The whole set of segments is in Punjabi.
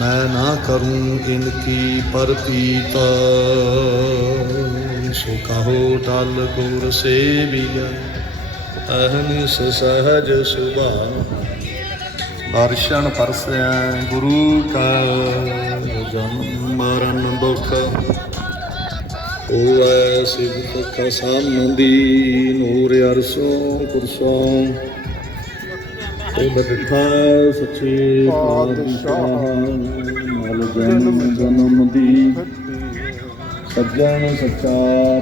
मैं ना करूं इनकी परतीता। सो कहो टल गुर सेविया अहनिस सहज सुभाव। दर्शन परसै गुरु का जन्म मरण दुख होवै सिद्ध खसानंदी। नूर अरसों कुरसों बठा सच्चे पातशाह। मल जन्म जन्म दी सज्जन सच्चा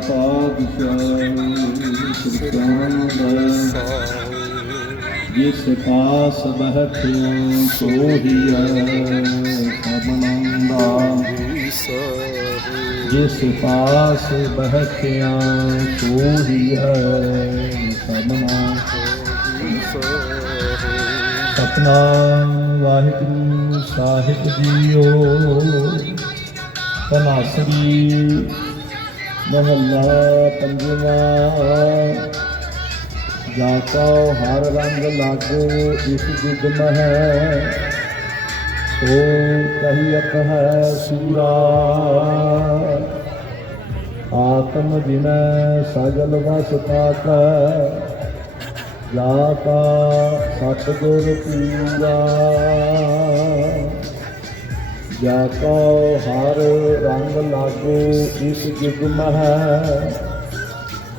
पातशाह। जिस पास बैठिया सोहिया सबनंदा। जिस पास बैठिया सोहिया सबना। सतनाम वाहिगुरु साहिब जीओ। तनासरी महला पंजवा। जाता हर रंग लागो इस जुग मह। सो कहियत है सूरा आत्म विनय सगल वस पाकै। जाता सतगुर पूरा जाता हर रंग लागो इस जुग मह।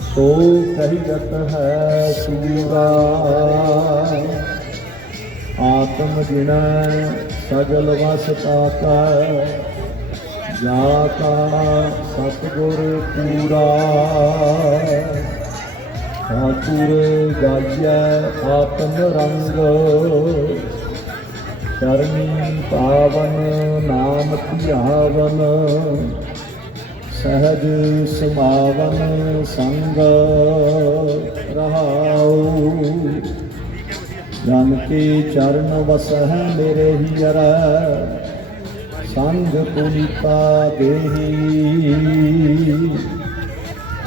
सो कहियत है सूरा आत्म विनय सगल वस पाकै। जाता सतगुर पूरा ठाकुर गाइयै आत्म रंग। शरणी पावन नाम धियावन। सहज समावन संग रहाओ। जन के चरण वसह मेरे हियर। संग पुनीता देही।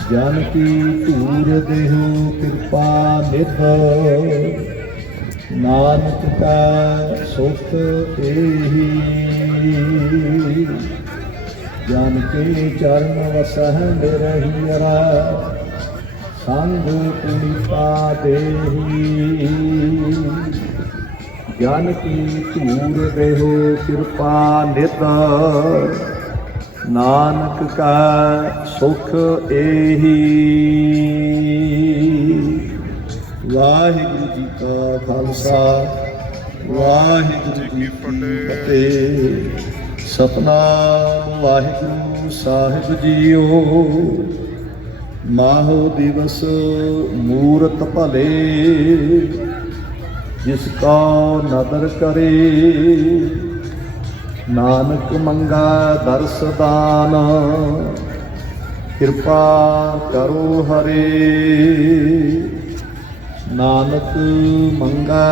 जन की धूर देहु कृपा निध। नानक का सुख एही। जन के चरण वसह मेरे हियरा। संग पुनीता देही। जन की धूर देहु कृपा निध। नानक का सुख एही। वाहिगुरु जी का खालसा वाहिगुरु जी की फतेह। सतनाम वाहिगुरु साहिब जीओ। माहो दिवस मूरत भले। जिसका नदर करे नानक मंगा दर्श दान। कृपा करो हरे नानक मंगा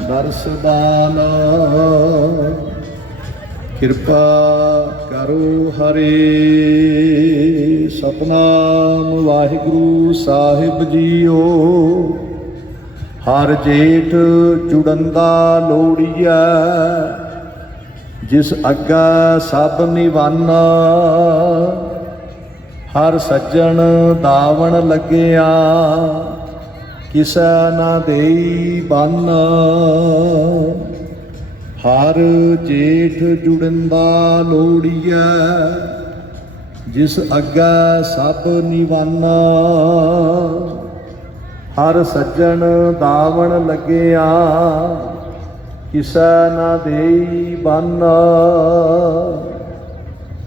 दर्श दान। कृपा करो हरे। सतनाम वाहिगुरु साहिब जीओ। हर जेठ जुड़ंदा लोड़िया। जिस अग्गा सब निवाना। हर सज्जन दावण लग्या। किसै ना देई बाना। हर जेठ जुड़ंदा लोड़िया। जिस अग्गा सब निवाना। हर सज्जन दावण लग्या। किसै ना देई बाना।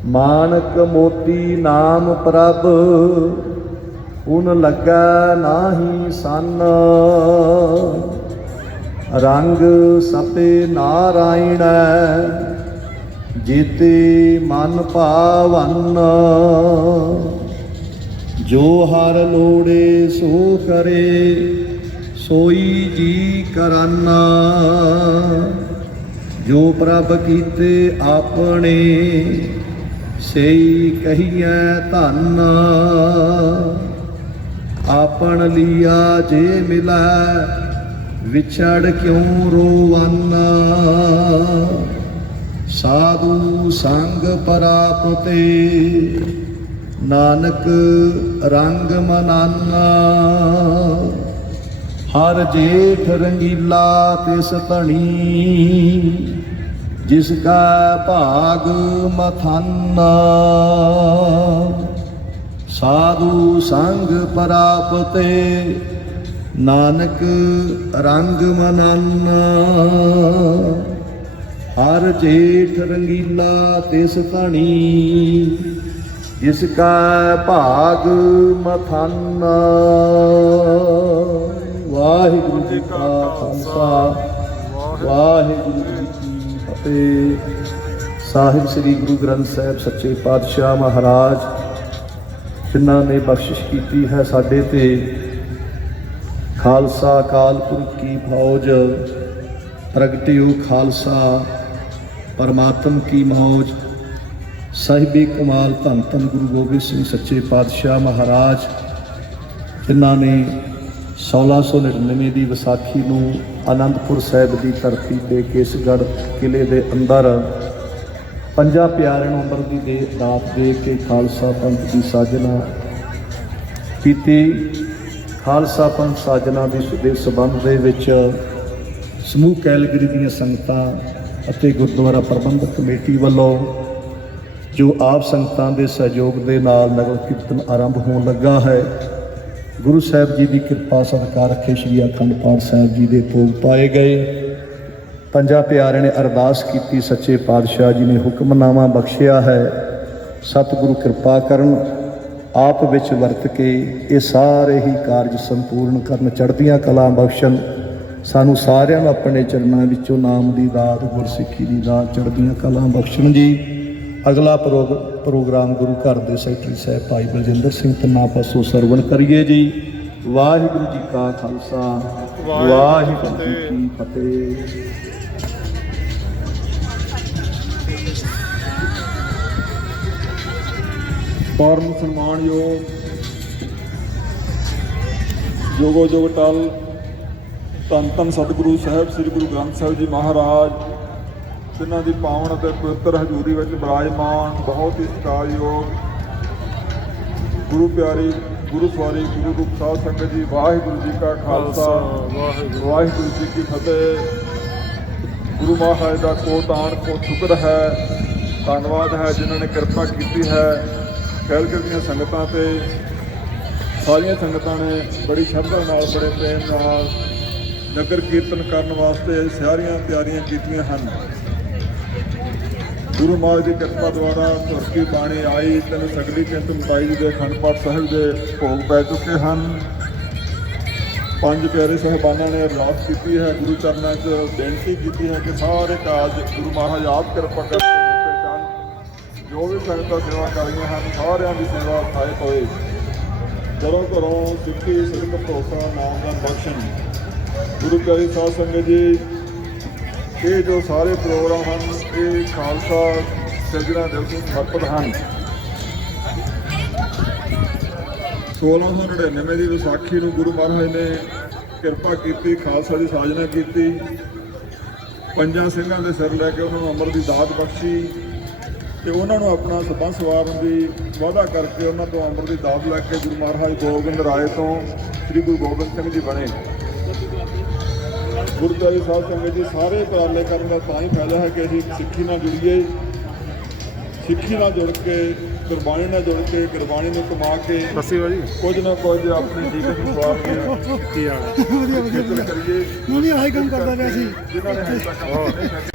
मानक मोती नाम प्रभ उन लगा नाही सन। रंग सते नारायण जीते मन भावन। जो हर लोड़े सो करे सोई जी कराना। जो प्रभ कीते अपने सेई कहिए धन। आपन लिया जे मिला विछड़ क्यों रोवाना। ਸਾਧੂ ਸੰਗ ਪਰਾਪਤੇ ਨਾਨਕ ਰੰਗ ਮਨਾਨਾ। ਹਰ ਜੇਠ ਰੰਗੀਲਾ ਤਿਸ ਧਣੀ ਜਿਸ ਕਾ ਭਾਗ ਮਥਾਨਾ। ਸਾਧੂ ਸੰਗ ਪਰਾਪਤੇ ਨਾਨਕ ਰੰਗ ਮਨਾਨਾ। ਹਰ ਜੇਠ ਰੰਗੀਲਾ ਤਿਸ ਧਣੀ ਜਿਸ ਕਾ ਭਾਗ ਮਥਾਨਾ। ਵਾਹਿਗੁਰੂ ਜੀ ਕਾ ਖਾਲਸਾ ਵਾਹਿਗੁਰੂ ਜੀ ਕੀ ਫਤਿਹ। ਸਾਹਿਬ ਸ੍ਰੀ ਗੁਰੂ ਗ੍ਰੰਥ ਸਾਹਿਬ ਸੱਚੇ ਪਾਤਸ਼ਾਹ ਮਹਾਰਾਜ ਜਿਨ੍ਹਾਂ ਨੇ ਬਖਸ਼ਿਸ਼ ਕੀਤੀ ਹੈ ਸਾਡੇ ਤੇ, ਖਾਲਸਾ ਅਕਾਲ ਪੁਰਖ ਕੀ ਫੌਜ, ਪ੍ਰਗਟਿਓ ਖਾਲਸਾ ਪਰਮਾਤਮ ਕੀ ਮੌਜ। ਸਾਹਿਬੇ ਕਮਾਲ ਧੰਨ ਧੰਨ ਗੁਰੂ ਗੋਬਿੰਦ ਸਿੰਘ ਸੱਚੇ ਪਾਤਸ਼ਾਹ ਮਹਾਰਾਜ ਜਿਨ੍ਹਾਂ ਨੇ 1699 ਦੀ ਵਿਸਾਖੀ ਨੂੰ ਆਨੰਦਪੁਰ ਸਾਹਿਬ ਦੀ ਧਰਤੀ ਤੇ ਕੇਸਗੜ੍ਹ ਕਿਲੇ ਦੇ ਅੰਦਰ ਪੰਜਾਂ ਪਿਆਰਿਆਂ ਨੂੰ ਅੰਮ੍ਰਿਤ ਦੀ ਦਾਤ ਦੇ ਕੇ ਖਾਲਸਾ ਪੰਥ ਦੀ ਸਾਜਨਾ ਕੀਤੀ। ਖਾਲਸਾ ਪੰਥ ਸਾਜਨਾ ਦੇ ਸੰਬੰਧ ਦੇ ਵਿੱਚ ਸਮੂਹ ਕੈਲਗਰੀ ਦੀਆਂ ਸੰਗਤਾਂ ਅਤੇ ਗੁਰਦੁਆਰਾ ਪ੍ਰਬੰਧਕ ਕਮੇਟੀ ਵੱਲੋਂ ਜੋ ਆਪ ਸੰਗਤਾਂ ਦੇ ਸਹਿਯੋਗ ਦੇ ਨਾਲ ਨਗਰ ਕੀਰਤਨ ਆਰੰਭ ਹੋਣ ਲੱਗਾ ਹੈ। ਗੁਰੂ ਸਾਹਿਬ ਜੀ ਦੀ ਕਿਰਪਾ ਸਦਕਾ ਰੱਖੇ ਸ੍ਰੀ ਅਖੰਡ ਪਾਠ ਸਾਹਿਬ ਜੀ ਦੇ ਭੋਗ ਪਾਏ ਗਏ। ਪੰਜਾਂ ਪਿਆਰਿਆਂ ਨੇ ਅਰਦਾਸ ਕੀਤੀ, ਸੱਚੇ ਪਾਤਸ਼ਾਹ ਜੀ ਨੇ ਹੁਕਮਨਾਮਾ ਬਖਸ਼ਿਆ ਹੈ, ਸਤਿਗੁਰੂ ਕਿਰਪਾ ਕਰਨ ਆਪ ਵਿੱਚ ਵਰਤ ਕੇ ਇਹ ਸਾਰੇ ਹੀ ਕਾਰਜ ਸੰਪੂਰਨ ਕਰਨ, ਚੜ੍ਹਦੀਆਂ ਕਲਾ ਬਖਸ਼ਣ। ਸਾਨੂੰ ਸਾਰਿਆਂ ਨੂੰ ਆਪਣੇ ਚਰਨਾਂ ਵਿੱਚੋਂ ਨਾਮ ਦੀ ਦਾਤ, ਗੁਰਸਿੱਖੀ ਦੀ ਦਾਤ, ਚੜ੍ਹਦੀਆਂ ਕਲਾ ਬਖਸ਼ਣ ਜੀ। ਅਗਲਾ ਪ੍ਰੋਗਰਾਮ ਗੁਰੂ ਘਰ ਦੇ ਸੈਕਟਰੀ ਸਾਹਿਬ ਭਾਈ ਬਲਜਿੰਦਰ ਸਿੰਘ ਧੰਨਾ ਪਾਸੋਂ ਸਰਵਣ ਕਰੀਏ ਜੀ। ਵਾਹਿਗੁਰੂ ਜੀ ਕਾ ਖਾਲਸਾ ਵਾਹਿਗੁਰੂ ਜੀ ਕੀ ਫਤਿਹ। ਪਰਮ ਸਨਮਾਨਯੋਗ ਜੋਗੋ ਜੋਗ ਟਲ ਧੰਨ ਧੰਨ ਸਤਿਗੁਰੂ ਸਾਹਿਬ ਸ੍ਰੀ ਗੁਰੂ ਗ੍ਰੰਥ ਸਾਹਿਬ ਜੀ ਮਹਾਰਾਜ ਜਿਨ੍ਹਾਂ ਦੀ ਪਾਵਨ ਅਤੇ ਪਵਿੱਤਰ ਹਜ਼ੂਰੀ ਵਿੱਚ ਬਿਰਾਜਮਾਨ ਬਹੁਤ ਹੀ ਸਤਿਕਾਰਯੋਗ ਗੁਰੂ ਪਿਆਰੀ ਗੁਰੂ ਸਵਾਰੀ ਗੁਰੂ ਰੂਪ ਸਾਧ ਸੰਗਤ ਜੀ, ਵਾਹਿਗੁਰੂ ਜੀ ਕਾ ਖਾਲਸਾ ਵਾਹਿਗੁਰੂ ਜੀ ਕੀ ਫਤਿਹ। ਗੁਰੂ ਮਹਾਰਾਜ ਦਾ ਕੋਟਾਨ ਕੋ ਸ਼ੁਕਰ ਹੈ, ਧੰਨਵਾਦ ਹੈ ਜਿਨ੍ਹਾਂ ਨੇ ਕਿਰਪਾ ਕੀਤੀ ਹੈ। ਕੈਲਗਰ ਦੀਆਂ ਸੰਗਤਾਂ ਤੇ ਸਾਰੀਆਂ ਸੰਗਤਾਂ ਨੇ ਬੜੀ ਸ਼ਰਧਾ ਨਾਲ, ਬੜੇ ਪ੍ਰੇਮ ਨਾਲ ਨਗਰ ਕੀਰਤਨ ਕਰਨ ਵਾਸਤੇ ਸਾਰੀਆਂ ਤਿਆਰੀਆਂ ਕੀਤੀਆਂ ਹਨ। ਗੁਰੂ ਮਹਾਰਾਜ ਦੀ ਕਿਰਪਾ ਦੁਆਰਾ ਤੁਰਕੀ ਬਾਣੀ ਆਈ, ਤਿੰਨ ਸਗਲੀ ਚਿੰਤ ਮਤਾਈ ਜੀ ਦੇ ਅਖੰਡ ਪਾਠ ਸਾਹਿਬ ਦੇ ਭੋਗ ਪੈ ਚੁੱਕੇ ਹਨ। ਪੰਜ ਪਿਆਰੇ ਸਾਹਿਬਾਨਾਂ ਨੇ ਅਰਦਾਸ ਕੀਤੀ ਹੈ, ਗੁਰੂ ਚਰਨਾਂ 'ਚ ਬੇਨਤੀ ਕੀਤੀ ਹੈ ਕਿ ਸਾਰੇ ਕਾਜ ਗੁਰੂ ਮਹਾਰਾਜ ਆਪ ਕਿਰਪਾ ਕਰਕੇ ਜੋ ਵੀ ਸੰਗਤਾਂ ਸੇਵਾ ਕਰ ਰਹੀਆਂ ਹਨ ਸਾਰਿਆਂ ਦੀ ਸੇਵਾ ਸਹਾਇਕ ਹੋਏ। ਘਰੋਂ ਘਰੋਂ ਸਿੱਖੀ ਸਿੱਖ ਭਰੋਸਾ ਨਾਮ ਦਾ ਬਖਸ਼ਣ। ਗੁਰੂ ਪਿਆਰੀ ਸਾਧ ਸੰਗਤ ਜੀ, ਇਹ ਜੋ ਸਾਰੇ ਪ੍ਰੋਗਰਾਮ ਹਨ ਇਹ ਖਾਲਸਾ ਸਿਰਜਣਾ ਦਿਵਸ ਨੂੰ ਸਮਰਪਿਤ ਹਨ। 1699 ਦੀ ਵਿਸਾਖੀ ਨੂੰ ਗੁਰੂ ਮਹਾਰਾਜ ਨੇ ਕਿਰਪਾ ਕੀਤੀ, ਖਾਲਸਾ ਦੀ ਸਾਜਨਾ ਕੀਤੀ, ਪੰਜਾਂ ਸਿੰਘਾਂ ਦੇ ਸਿਰ ਲੈ ਕੇ ਉਹਨਾਂ ਨੂੰ ਅੰਮ੍ਰਿਤ ਦੀ ਦਾਤ ਬਖਸ਼ੀ ਤੇ ਉਹਨਾਂ ਨੂੰ ਆਪਣਾ ਸਬੰਧ ਸਵਾਰਨ ਦੀ ਵਾਅਦਾ ਕਰਕੇ ਉਹਨਾਂ ਤੋਂ ਅੰਮ੍ਰਿਤ ਦੀ ਦਾਤ ਲੈ ਕੇ ਗੁਰੂ ਮਹਾਰਾਜ ਗੋਬਿੰਦ ਰਾਏ ਤੋਂ ਸ੍ਰੀ ਗੁਰੂ ਗੋਬਿੰਦ ਸਿੰਘ ਜੀ ਬਣੇ। ਗੁਰੂ ਪਿਆਰੀ ਸਾਧ ਸੰਗਤ ਜੀ, ਸਾਰੇ ਉਪਰਾਲੇ ਕਰਨ ਦਾ ਤਾਂ ਹੀ ਫਾਇਦਾ ਹੈ ਕਿ ਅਸੀਂ ਸਿੱਖੀ ਨਾਲ ਜੁੜੀਏ, ਸਿੱਖੀ ਨਾਲ ਜੁੜ ਕੇ, ਗੁਰਬਾਣੀ ਨਾਲ ਜੁੜ ਕੇ, ਗੁਰਬਾਣੀ ਨੂੰ ਕਮਾ ਕੇ ਕੁਝ ਨਾ ਕੁਝ ਆਪਣੇ ਜੀਵਨ ਨੂੰ ਸਵਾਰ ਕੇ ਕਰੀਏ। ਮੈਂ ਵੀ ਆਹੀ ਕੰਮ ਕਰਦਾ ਪਿਆ ਸੀ ਜਿਨ੍ਹਾਂ ਨੇ ਹਜੇ ਤੱਕ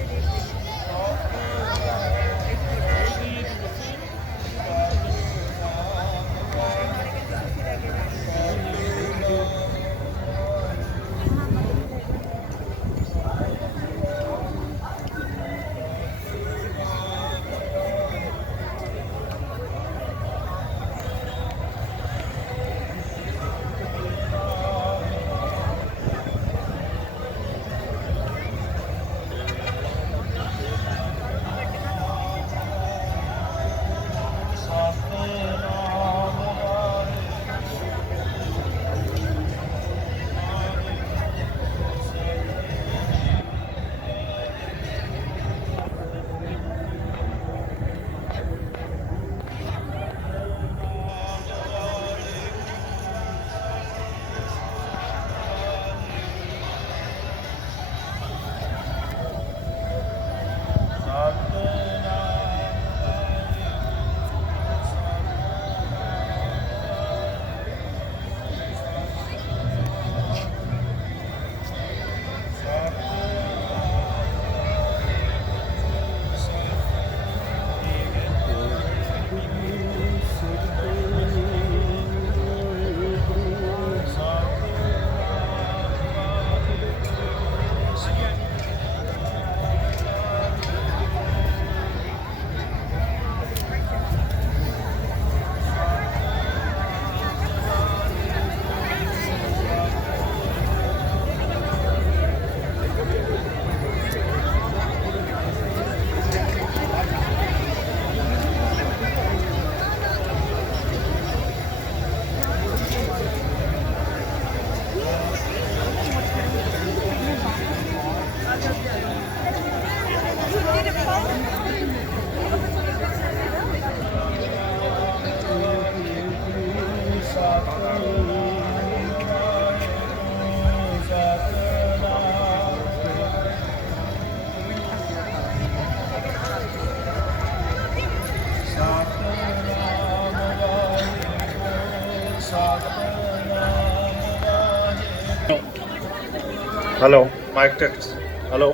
hello mic takes hello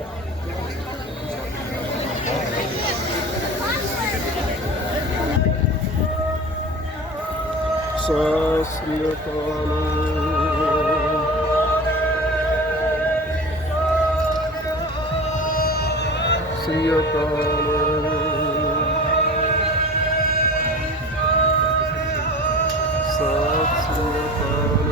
Sat Sri ਅਕਾਲ ਸ੍ਰੀ ਅਕਾਲ ਸਤਿ ਸ੍ਰੀ ਅਕਾਲ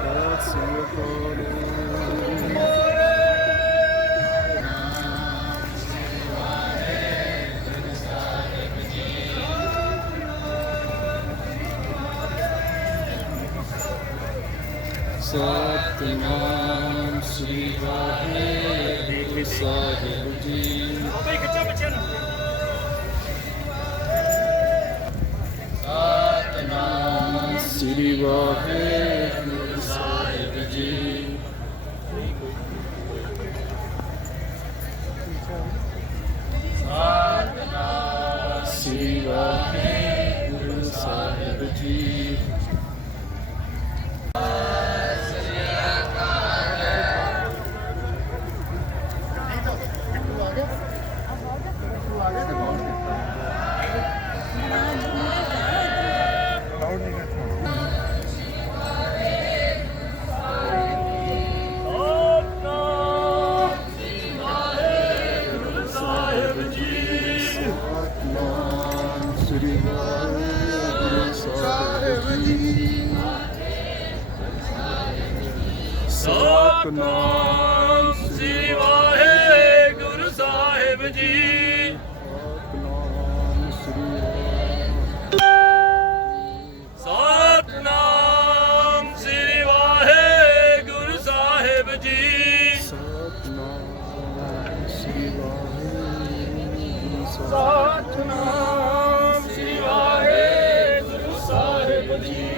ਸਤਿ ਸ੍ਰੀ ਅਕਾਲ ਸਤਿਨਾਮ ਸ੍ਰੀ ਵਾਹਿਗੁਰੂ ਸਾਹਿਬ ਜੀ ਸਤਿਨਾਮ ਸ੍ਰੀ ਵਾਹਿਗੁਰੂ ਸਾਹਿਬ ਜੀ ਸਤਿਨਾਮ ਸ੍ਰੀ ਵਾਹਿਗੁਰੂ ਸਾਹਿਬ ਜੀ ਸਤਿਨਾਮ ਸ੍ਰੀ ਵਾਹਿਗੁਰੂ ਸਾਹਿਬ ਜੀ ਸਤਿਨਾਮ ਸ੍ਰੀ ਵਾਹਿਗੁਰੂ ਸਾਹਿਬ ਜੀ ਸਤਿਨਾਮ ਸ੍ਰੀ ਵਾਹਿਗੁਰੂ ਸਾਹਿਬ ਜੀ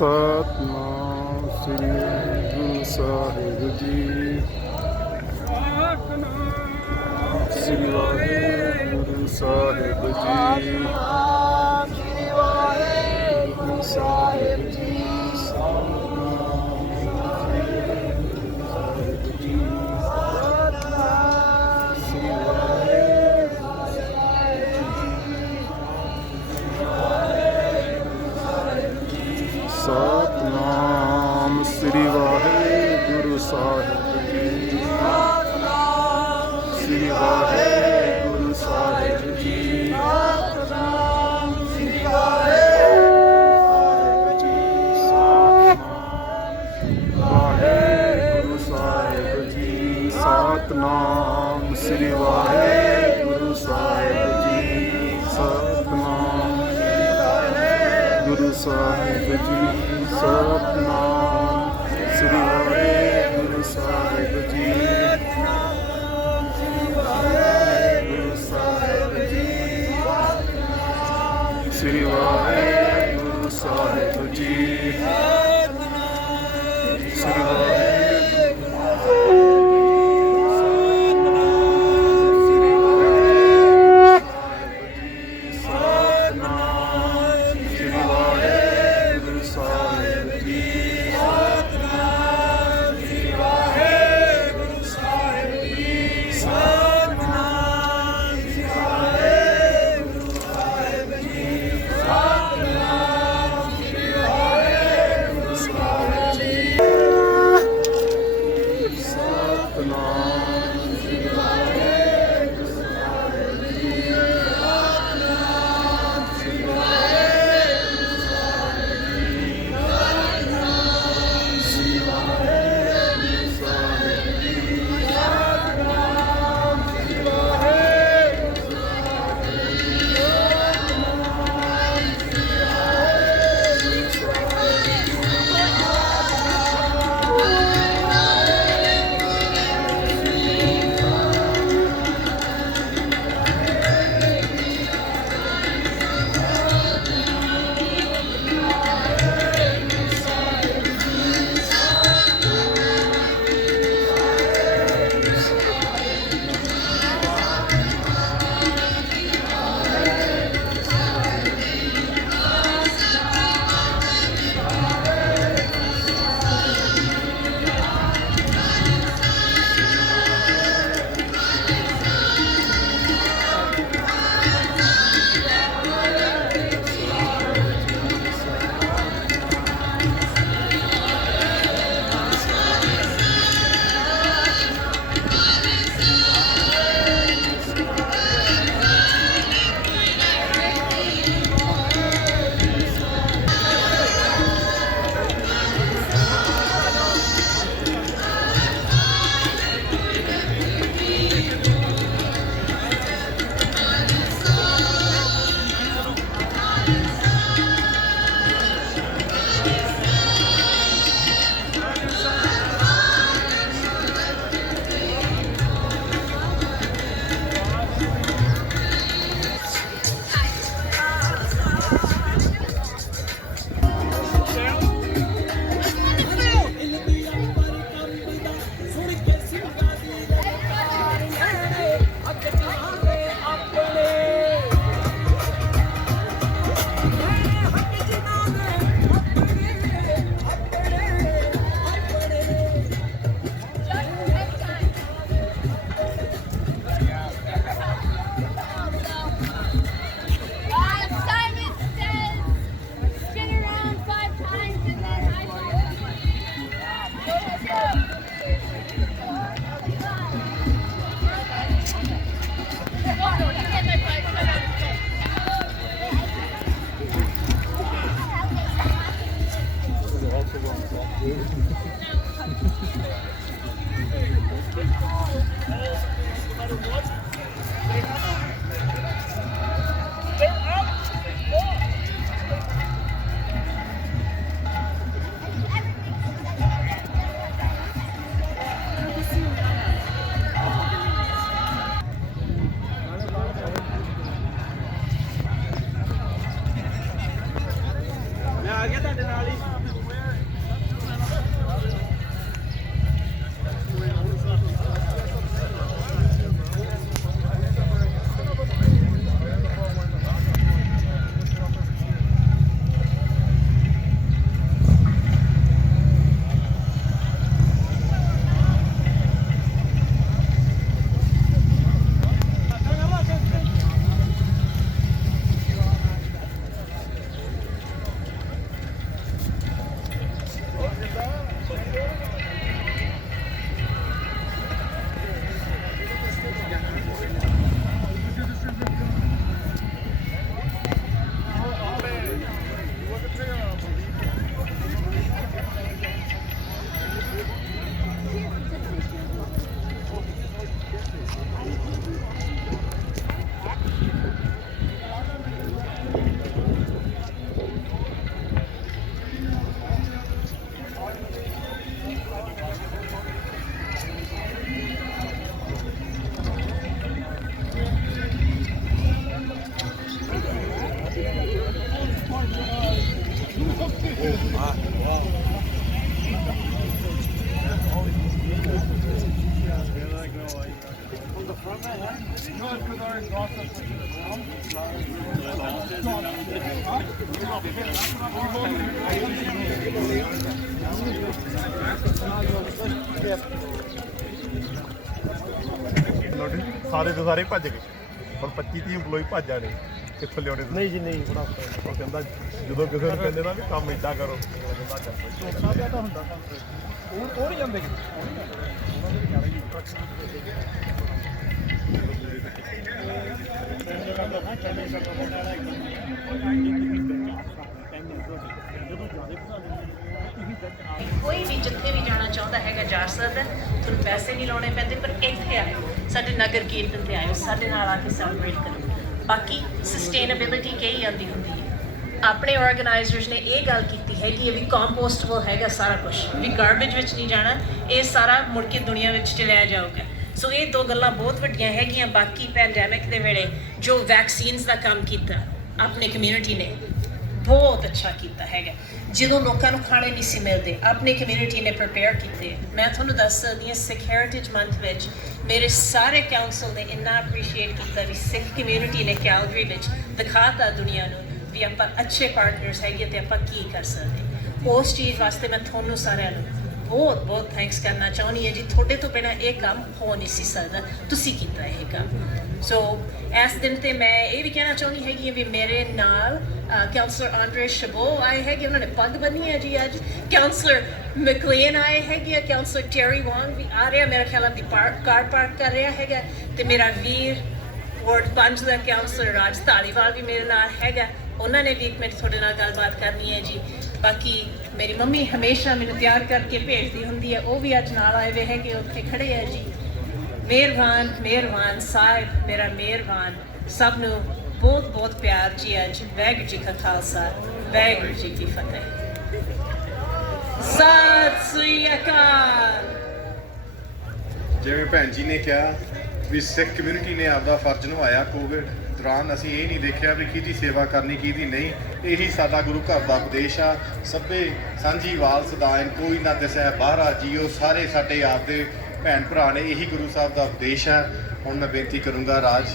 ਸਤਿਨਾਮ ਸ੍ਰੀ ਗੁਰੂ ਸਾਹਿਬ ਜੀ ਸ੍ਰੀ ਵਾਹਿਗੁਰੂ ਸਾਹਿਬ ਜੀ ਸ੍ਰੀ ਵਾਹਿਗੁਰੂ ਸਾਹਿਬ ਜੀ ਸਤਿਨਾਮ ਸ੍ਰੀ ਵਾਹਿਗੁਰੂ ਸਾਹਿਬ ਜੀ ਸ੍ਰੀ ਵਾਹਿਗੁਰੂ ਸਾਹਿਬ ਜੀ ਸਤਿਨਾਮ ਸ੍ਰੀ ਵਾਹਿਗੁਰੂ ਸਾਹਿਬ ਜੀ ਸਤਿਨਾਮ ਸ੍ਰੀ ਵਾਹਿਗੁਰੂ ਸਾਹਿਬ ਜੀ ਸਤਿਨਾਮ ਗੁਰੂ ਸਾਹਿਬ ਜੀ ਸਤਿਨਾਮ ਸ੍ਰੀ ਵਾਹਿਗੁਰੂ ਸਾਹਿਬ ਜੀ ਸ੍ਰੀ ਵਾਹਿਗੁਰੂ ਸਾਹਿਬ ਜੀ ਸ੍ਰੀ ਸਾਰੇ ਦੇ ਸਾਰੇ ਭੱਜ ਗਏ ਹੁਣ 25-30 EMPLOYE ਭੱਜ ਜਾਣੇ ਕਿੱਥੋਂ ਲਿਆਉਣੇ ਤੁਸੀਂ? ਨਹੀਂ ਜੀ ਨਹੀਂ ਬੜਾ ਉਹ ਕਹਿੰਦਾ ਜਦੋਂ ਕਿਸੇ ਨੂੰ ਕਹਿੰਦੇ ਨਾ ਵੀ ਕੰਮ ਇੱਦਾਂ ਕਰੋ ਕਹਿੰਦਾ ਚੱਲ ਹੁੰਦਾ ਉਹ ਨਹੀਂ ਜਾਂਦੇ ਕੋਈ ਵੀ ਜਿੱਥੇ ਵੀ ਜਾਣਾ ਚਾਹੁੰਦਾ ਹੈਗਾ ਜਾ ਸਕਦਾ, ਤੁਹਾਨੂੰ ਪੈਸੇ ਨਹੀਂ ਲਾਉਣੇ ਪੈਂਦੇ, ਪਰ ਇੱਥੇ ਆਇਓ, ਸਾਡੇ ਨਗਰ ਕੀਰਤਨ ਤੇ ਆਇਓ, ਸਾਡੇ ਨਾਲ ਆ ਕੇ ਸੈਲੀਬ੍ਰੇਟ ਕਰੋ। ਬਾਕੀ ਸਸਟੇਨੇਬਿਲਿਟੀ ਕਹੀ ਜਾਂਦੀ ਹੁੰਦੀ ਹੈ, ਆਪਣੇ ਆਰਗੇਨਾਈਜ਼ਰਸ ਨੇ ਇਹ ਗੱਲ ਕੀਤੀ ਹੈ ਕਿ ਇਹ ਵੀ ਕੰਪੋਸਟੇਬਲ ਹੈਗਾ ਸਾਰਾ ਕੁਝ, ਵੀ ਗਾਰਬੇਜ ਵਿੱਚ ਨਹੀਂ ਜਾਣਾ, ਇਹ ਸਾਰਾ ਮੁੜ ਕੇ ਦੁਨੀਆ ਵਿੱਚ ਚਲਿਆ ਜਾਊਗਾ। ਸੋ ਇਹ ਦੋ ਗੱਲਾਂ ਬਹੁਤ ਵੱਡੀਆਂ ਹੈਗੀਆਂ। ਬਾਕੀ ਪੈਂਡੈਮਿਕ ਦੇ ਵੇਲੇ ਜੋ ਵੈਕਸੀਨਸ ਦਾ ਕੰਮ ਕੀਤਾ ਆਪਣੀ ਕਮਿਊਨਿਟੀ ਨੇ ਬਹੁਤ ਅੱਛਾ ਕੀਤਾ ਹੈਗਾ। ਜਦੋਂ ਲੋਕਾਂ ਨੂੰ ਖਾਣੇ ਨਹੀਂ ਸੀ ਮਿਲਦੇ, ਆਪਣੀ ਕਮਿਊਨਿਟੀ ਨੇ ਪ੍ਰਿਪੇਅਰ ਕੀਤੇ। ਮੈਂ ਤੁਹਾਨੂੰ ਦੱਸ ਸਕਦੀ ਹਾਂ, ਸਿੱਖ ਹੈਰੀਟੇਜ ਮੰਥ ਵਿੱਚ ਮੇਰੇ ਸਾਰੇ ਕਾਉਂਸਲ ਨੇ ਇੰਨਾ ਅਪਰੀਸ਼ੀਏਟ ਕੀਤਾ ਵੀ ਸਿੱਖ ਕਮਿਊਨਿਟੀ ਨੇ ਕੈਲਗਰੀ ਵਿੱਚ ਦਿਖਾਤਾ ਦੁਨੀਆ ਨੂੰ ਵੀ ਆਪਾਂ ਅੱਛੇ ਪਾਰਟਨਰਸ ਹੈਗੇ ਤੇ ਆਪਾਂ ਕੀ ਕਰ ਸਕਦੇ। ਉਸ ਚੀਜ਼ ਵਾਸਤੇ ਮੈਂ ਤੁਹਾਨੂੰ ਸਾਰਿਆਂ ਨੂੰ ਬਹੁਤ ਬਹੁਤ ਥੈਂਕਸ ਕਰਨਾ ਚਾਹੁੰਦੀ ਹਾਂ ਜੀ। ਤੁਹਾਡੇ ਤੋਂ ਬਿਨਾਂ ਇਹ ਕੰਮ ਹੋ ਨਹੀਂ ਸੀ ਸਕਦਾ, ਤੁਸੀਂ ਕੀਤਾ ਇਹ ਕੰਮ। ਸੋ ਇਸ ਦਿਨ ਤੇ ਮੈਂ ਇਹ ਵੀ ਕਹਿਣਾ ਚਾਹੁੰਦੀ ਹੈਗੀ ਹਾਂ ਵੀ ਮੇਰੇ ਨਾਲ ਕਾਉਂਸਲਰ ਆਂਡਰੇ ਸ਼ਬੋ ਆਏ ਹੈਗੇ, ਉਹਨਾਂ ਨੇ ਪੱਗ ਬੰਨੀ ਹੈ ਜੀ ਅੱਜ। ਕਾਉਂਸਲਰ ਮੈਕਲੀਨ ਆਏ ਹੈਗੇ, ਕਾਉਂਸਲਰ ਟੈਰੀ ਵਾਂਗ ਵੀ ਆ ਰਿਹਾ, ਮੇਰਾ ਖਿਆਲ ਆਪਣੀ ਕਾਰ ਪਾਰਕ ਕਰ ਰਿਹਾ ਹੈਗਾ, ਤੇ ਮੇਰਾ ਵੀਰ ਵਾਰਡ 5 ਦਾ ਕਾਉਂਸਲਰ ਰਾਜ ਧਾਲੀਵਾਲ ਵੀ ਮੇਰੇ ਨਾਲ ਹੈਗਾ। ਉਹਨਾਂ ਨੇ ਵੀ ਇੱਕ ਮਿੰਟ ਤੁਹਾਡੇ ਨਾਲ ਗੱਲਬਾਤ ਕਰਨੀ ਹੈ ਜੀ। ਬਾਕੀ ਮੇਰੀ ਮੰਮੀ ਹਮੇਸ਼ਾ ਮੈਨੂੰ ਤਿਆਰ ਕਰਕੇ ਭੇਜਦੀ ਹੁੰਦੀ ਹੈ, ਉਹ ਵੀ ਅੱਜ ਨਾਲ ਆਏ ਹੋਏ ਹੈਗੇ, ਉੱਥੇ ਖੜੇ ਹੈ ਜੀ। ਮਿਹਰਬਾਨ ਮਿਹਰਬਾਨ ਸਾਹਿਬ, ਮੇਰਾ ਮਿਹਰਬਾਨ, ਸਭ ਨੂੰ ਬਹੁਤ ਬਹੁਤ ਪਿਆਰ ਜੀ। ਅੱਜ ਵਾਹਿਗੁਰੂ ਜੀ ਕਾ ਖਾਲਸਾ, ਵਾਹਿਗੁਰੂ ਜੀ ਕੀ ਫਤਿਹ। ਸਤਿ ਸ੍ਰੀ ਅਕਾਲ। ਜਿਵੇਂ ਭੈਣ ਜੀ ਨੇ ਕਿਹਾ ਵੀ ਸਿੱਖ ਕਮਿਊਨਿਟੀ ਨੇ ਆਪਦਾ ਫਰਜ਼ ਨਿਭਾਇਆ ਕੋਵਿਡ ਦੌਰਾਨ। ਅਸੀਂ ਇਹ ਨਹੀਂ ਦੇਖਿਆ ਵੀ ਕਿਹਦੀ ਸੇਵਾ ਕਰਨੀ ਕਿਹਦੀ ਨਹੀਂ, ਇਹੀ ਸਾਡਾ ਗੁਰੂ ਘਰ ਦਾ ਉਪਦੇਸ਼ ਆ। ਸਭੇ ਸਾਂਝੀ ਵਾਲ ਸਦਾਇਨ ਕੋਈ ਨਾ ਦਿਸੈ ਬਾਹਰਾ ਜੀਓ, ਸਾਰੇ ਸਾਡੇ ਆਪਦੇ ਭੈਣ ਭਰਾ ਨੇ, ਇਹੀ ਗੁਰੂ ਸਾਹਿਬ ਦਾ ਉਪਦੇਸ਼ ਹੈ। ਹੁਣ ਮੈਂ ਬੇਨਤੀ ਕਰੂੰਗਾ ਰਾਜ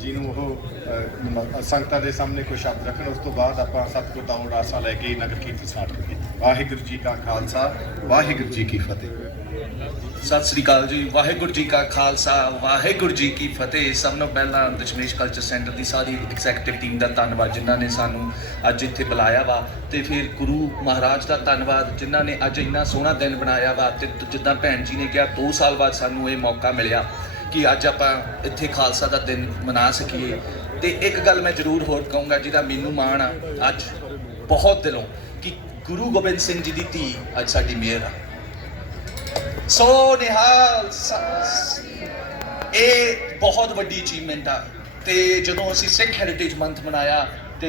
ਜੀ ਨੂੰ ਉਹ ਸੰਗਤਾਂ ਦੇ ਸਾਹਮਣੇ ਕੋਈ ਸ਼ਬਦ ਰੱਖਣ, ਉਸ ਤੋਂ ਬਾਅਦ ਆਪਾਂ ਸਤਿਗੁਰ ਦਾ ਉਡਾਸਾ ਲੈ ਕੇ ਨਗਰ ਕੀਰਤਨ ਸਟਾਰਟ ਕਰੀਏ। ਵਾਹਿਗੁਰੂ ਜੀ ਕਾ ਖਾਲਸਾ, ਵਾਹਿਗੁਰੂ ਜੀ ਕੀ ਫਤਿਹ। ਸਤਿ ਸ੍ਰੀ ਅਕਾਲ ਜੀ। ਵਾਹਿਗੁਰੂ ਜੀ ਕਾ ਖਾਲਸਾ, ਵਾਹਿਗੁਰੂ ਜੀ ਕੀ ਫਤਿਹ। ਸਭ ਤੋਂ ਪਹਿਲਾਂ ਦਸ਼ਮੇਸ਼ ਕਲਚਰ ਸੈਂਟਰ ਦੀ ਸਾਰੀ ਐਗਜ਼ੈਕਟਿਵ ਟੀਮ ਦਾ ਧੰਨਵਾਦ ਜਿਨ੍ਹਾਂ ਨੇ ਸਾਨੂੰ ਅੱਜ ਇੱਥੇ ਬੁਲਾਇਆ ਵਾ, ਤੇ ਫਿਰ ਗੁਰੂ ਮਹਾਰਾਜ ਦਾ ਧੰਨਵਾਦ ਜਿਨ੍ਹਾਂ ਨੇ ਅੱਜ ਇੰਨਾ ਸੋਹਣਾ ਦਿਨ ਬਣਾਇਆ ਵਾ। ਤੇ ਜਿੱਦਾਂ ਭੈਣ ਜੀ ਨੇ ਕਿਹਾ 2 ਸਾਲ ਬਾਅਦ ਸਾਨੂੰ ਇਹ ਮੌਕਾ ਮਿਲਿਆ ਕਿ ਅੱਜ ਆਪਾਂ ਇੱਥੇ ਖਾਲਸਾ ਦਾ ਦਿਨ ਮਨਾ ਸਕੀਏ। ਤੇ ਇੱਕ ਗੱਲ ਮੈਂ ਜ਼ਰੂਰ ਹੋਰ ਕਹੂੰਗਾ ਜਿਹਦਾ ਮੈਨੂੰ ਮਾਣ ਆ ਅੱਜ ਬਹੁਤ ਦਿਲੋਂ, ਕਿ ਗੁਰੂ ਗੋਬਿੰਦ ਸਿੰਘ ਜੀ ਦੀ ਧੀ ਅੱਜ ਸਾਡੀ ਮੇਅਰ ਆ। ਸੋ ਨਿਹਾਲ ਇਹ ਬਹੁਤ ਵੱਡੀ ਅਚੀਵਮੈਂਟ ਆ। ਤੇ ਜਦੋਂ ਅਸੀਂ ਸਿੱਖ ਹੈਰੀਟੇਜ ਮੰਥ ਮਨਾਇਆ ਤੇ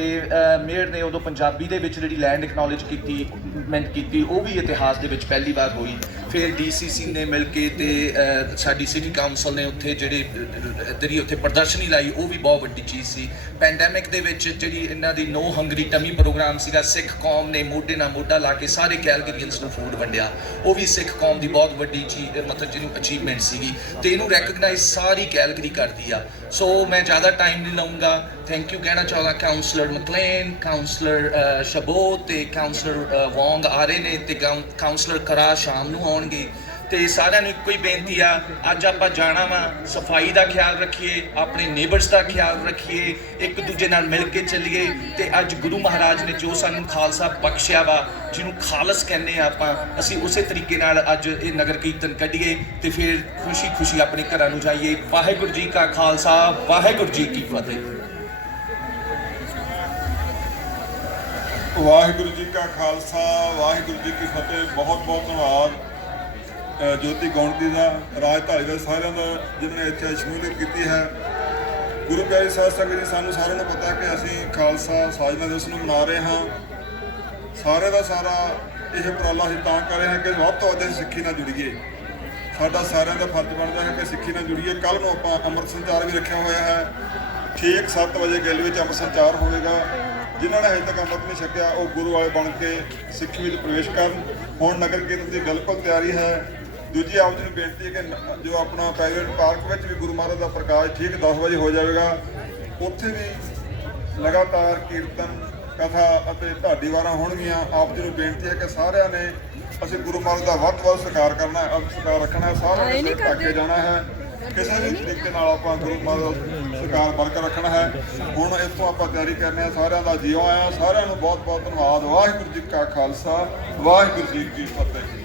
ਮੇਅਰ ਨੇ ਉਦੋਂ ਪੰਜਾਬੀ ਦੇ ਵਿੱਚ ਜਿਹੜੀ ਲੈਂਡ ਐਕਨੋਲਜ ਕੀਤੀ ਉਹ ਵੀ ਇਤਿਹਾਸ ਦੇ ਵਿੱਚ ਪਹਿਲੀ ਵਾਰ ਹੋਈ। ਫਿਰ ਡੀਸੀਸੀ ਨੇ ਮਿਲ ਕੇ ਤੇ ਸਾਡੀ ਸਿਟੀ ਕਾਉਂਸਲ ਨੇ ਉੱਥੇ ਜਿਹੜੀ ਉੱਥੇ ਪ੍ਰਦਰਸ਼ਨੀ ਲਾਈ, ਉਹ ਵੀ ਬਹੁਤ ਵੱਡੀ ਚੀਜ਼ ਸੀ। ਪੈਂਡੈਮਿਕ ਦੇ ਵਿੱਚ ਜਿਹੜੀ ਇਹਨਾਂ ਦੀ ਨੋ ਹੰਗਰੀ ਟਮੀ ਪ੍ਰੋਗਰਾਮ ਸੀਗਾ, ਸਿੱਖ ਕੌਮ ਨੇ ਮੋਢੇ ਨਾਲ ਮੋਢਾ ਲਾ ਕੇ ਸਾਰੇ ਕੈਲਗਰੀਅਨਸ ਨੂੰ ਫੂਡ ਵੰਡਿਆ, ਉਹ ਵੀ ਸਿੱਖ ਕੌਮ ਦੀ ਬਹੁਤ ਵੱਡੀ ਚੀਜ਼ ਮਤਲਬ ਜਿਹਨੂੰ ਅਚੀਵਮੈਂਟ ਸੀਗੀ ਤੇ ਇਹਨੂੰ ਰੈਕਗਨਾਈਜ਼ ਸਾਰੀ ਕੈਲਗਰੀ ਕਰਦੀ ਆ। ਸੋ ਮੈਂ ਜ਼ਿਆਦਾ ਟਾਈਮ ਨਹੀਂ ਲਵਾਂਗਾ। ਥੈਂਕ ਯੂ ਕਹਿਣਾ ਚਾਹਾਂਗਾ ਕਾਉਂਸਲਰ ਮਕਲੇਨ, ਕਾਉਂਸਲਰ ਸ਼ਬੋ ਤੇ ਕਾਉਂਸਲਰ ਵੌਂਗ ਆ ਰਹੇ ਨੇ ਤੇ ਕਾਉਂਸਲਰ ਕਰਾ ਸ਼ਾਮ ਨੂੰ ਆਉਣਗੇ। ਤੇ ਸਾਰਿਆਂ ਨੂੰ ਇੱਕੋ ਹੀ ਬੇਨਤੀ ਆ, ਅੱਜ ਆਪਾਂ ਜਾਣਾ ਵਾ, ਸਫਾਈ ਦਾ ਖਿਆਲ ਰੱਖੀਏ, ਆਪਣੇ ਨੇਬਰਸ ਦਾ ਖਿਆਲ ਰੱਖੀਏ, ਇੱਕ ਦੂਜੇ ਨਾਲ ਮਿਲ ਕੇ ਚੱਲੀਏ। ਤੇ ਅੱਜ ਗੁਰੂ ਮਹਾਰਾਜ ਨੇ ਜੋ ਸਾਨੂੰ ਖਾਲਸਾ ਬਖਸ਼ਿਆ ਵਾ, ਜਿਹਨੂੰ ਖਾਲਸ ਕਹਿੰਦੇ ਆ ਆਪਾਂ, ਅਸੀਂ ਉਸੇ ਤਰੀਕੇ ਨਾਲ ਅੱਜ ਇਹ ਨਗਰ ਕੀਰਤਨ ਕੱਢੀਏ ਤੇ ਫਿਰ ਖੁਸ਼ੀ ਖੁਸ਼ੀ ਆਪਣੇ ਘਰਾਂ ਨੂੰ ਜਾਈਏ। ਵਾਹਿਗੁਰੂ ਜੀ ਕਾ ਖਾਲਸਾ, ਵਾਹਿਗੁਰੂ ਜੀ ਕੀ ਫਤਿਹ। ਵਾਹਿਗੁਰੂ ਜੀ ਕਾ ਖਾਲਸਾ, ਵਾਹਿਗੁਰੂ ਜੀ ਕੀ ਫਤਿਹ। ਬਹੁਤ ਬਹੁਤ ਧੰਨਵਾਦ ਜੋਤੀ ਗੌਂਡੀ ਦਾ, ਰਾਜ ਧਾਲੀਵਾਲ ਸਾਰਿਆਂ ਦਾ ਜਿਨ੍ਹਾਂ ਨੇ ਇੱਥੇ ਸ਼ਮੂਲੀਅਤ ਕੀਤੀ ਹੈ। ਗੁਰੂ ਪਿਆਰੇ ਸਾਧ ਸੰਗਤ ਜੀ, ਸਾਨੂੰ ਸਾਰਿਆਂ ਨੂੰ ਪਤਾ ਕਿ ਅਸੀਂ ਖਾਲਸਾ ਸਾਜਨਾ ਦਿਵਸ ਨੂੰ ਮਨਾ ਰਹੇ ਹਾਂ। ਸਾਰੇ ਦਾ ਸਾਰਾ ਇਹ ਉਪਰਾਲਾ ਅਸੀਂ ਤਾਂ ਕਰ ਰਹੇ ਹਾਂ ਕਿ ਵੱਧ ਤੋਂ ਵੱਧ ਸਿੱਖੀ ਨਾਲ ਜੁੜੀਏ। ਸਾਡਾ ਸਾਰਿਆਂ ਦਾ ਫਰਜ਼ ਬਣਦਾ ਹੈ ਕਿ ਸਿੱਖੀ ਨਾਲ ਜੁੜੀਏ। ਕੱਲ੍ਹ ਨੂੰ ਆਪਾਂ ਅੰਮ੍ਰਿਤ ਸੰਚਾਰ ਵੀ ਰੱਖਿਆ ਹੋਇਆ ਹੈ। ਠੀਕ 7 ਵਜੇ ਗਿੱਲ ਵਿੱਚ ਅੰਮ੍ਰਿਤ ਸੰਚਾਰ ਹੋਵੇਗਾ। ਜਿਨ੍ਹਾਂ ਨੇ ਹਜੇ ਤੱਕ ਅੰਮ੍ਰਿਤ ਨਹੀਂ ਛਕਿਆ ਉਹ ਗੁਰੂ ਵਾਲੇ ਬਣ ਕੇ ਸਿੱਖੀ ਵਿੱਚ ਪ੍ਰਵੇਸ਼ ਕਰਨ। ਹੁਣ ਨਗਰ ਕੀਰਤਨ ਦੀ ਬਿਲਕੁਲ ਤਿਆਰੀ ਹੈ। ਦੂਜੀ ਆਪ ਜੀ ਨੂੰ ਬੇਨਤੀ ਹੈ ਕਿ ਜੋ ਆਪਣਾ ਪ੍ਰਾਈਵੇਟ ਪਾਰਕ ਵਿੱਚ ਵੀ ਗੁਰੂ ਮਹਾਰਾਜ ਦਾ ਪ੍ਰਕਾਸ਼ ਠੀਕ 10 ਵਜੇ ਹੋ ਜਾਵੇਗਾ। ਉੱਥੇ ਵੀ ਲਗਾਤਾਰ ਕੀਰਤਨ, ਕਥਾ ਅਤੇ ਢਾਡੀ ਵਾਰਾਂ ਹੋਣਗੀਆਂ। ਆਪ ਜੀ ਨੂੰ ਬੇਨਤੀ ਹੈ ਕਿ ਸਾਰਿਆਂ ਨੇ ਅਸੀਂ ਗੁਰੂ ਮਹਾਰਾਜ ਦਾ ਵੱਧ ਤੋਂ ਵੱਧ ਸਤਿਕਾਰ ਕਰਨਾ ਹੈ, ਸਤਿਕਾਰ ਰੱਖਣਾ ਹੈ, ਸਾਰਿਆਂ ਨੇ ਸਿਰ ਢੱਕ ਕੇ ਜਾਣਾ ਹੈ। ਕਿਸੇ ਵੀ ਤਰੀਕੇ ਨਾਲ ਆਪਾਂ ਗੁਰੂ ਮਹਾਰਾਜ ਦਾ ਸਤਿਕਾਰ ਬਰਕਰਾਰ ਰੱਖਣਾ ਹੈ। ਹੁਣ ਇੱਥੋਂ ਆਪਾਂ ਤਿਆਰੀ ਕਰਨੀ ਹੈ। ਸਾਰਿਆਂ ਦਾ ਜੀਓ ਆਇਆ, ਸਾਰਿਆਂ ਨੂੰ ਬਹੁਤ ਬਹੁਤ ਧੰਨਵਾਦ। ਵਾਹਿਗੁਰੂ ਜੀ ਕਾ ਖਾਲਸਾ, ਵਾਹਿਗੁਰੂ ਜੀ ਕੀ ਫਤਿਹ।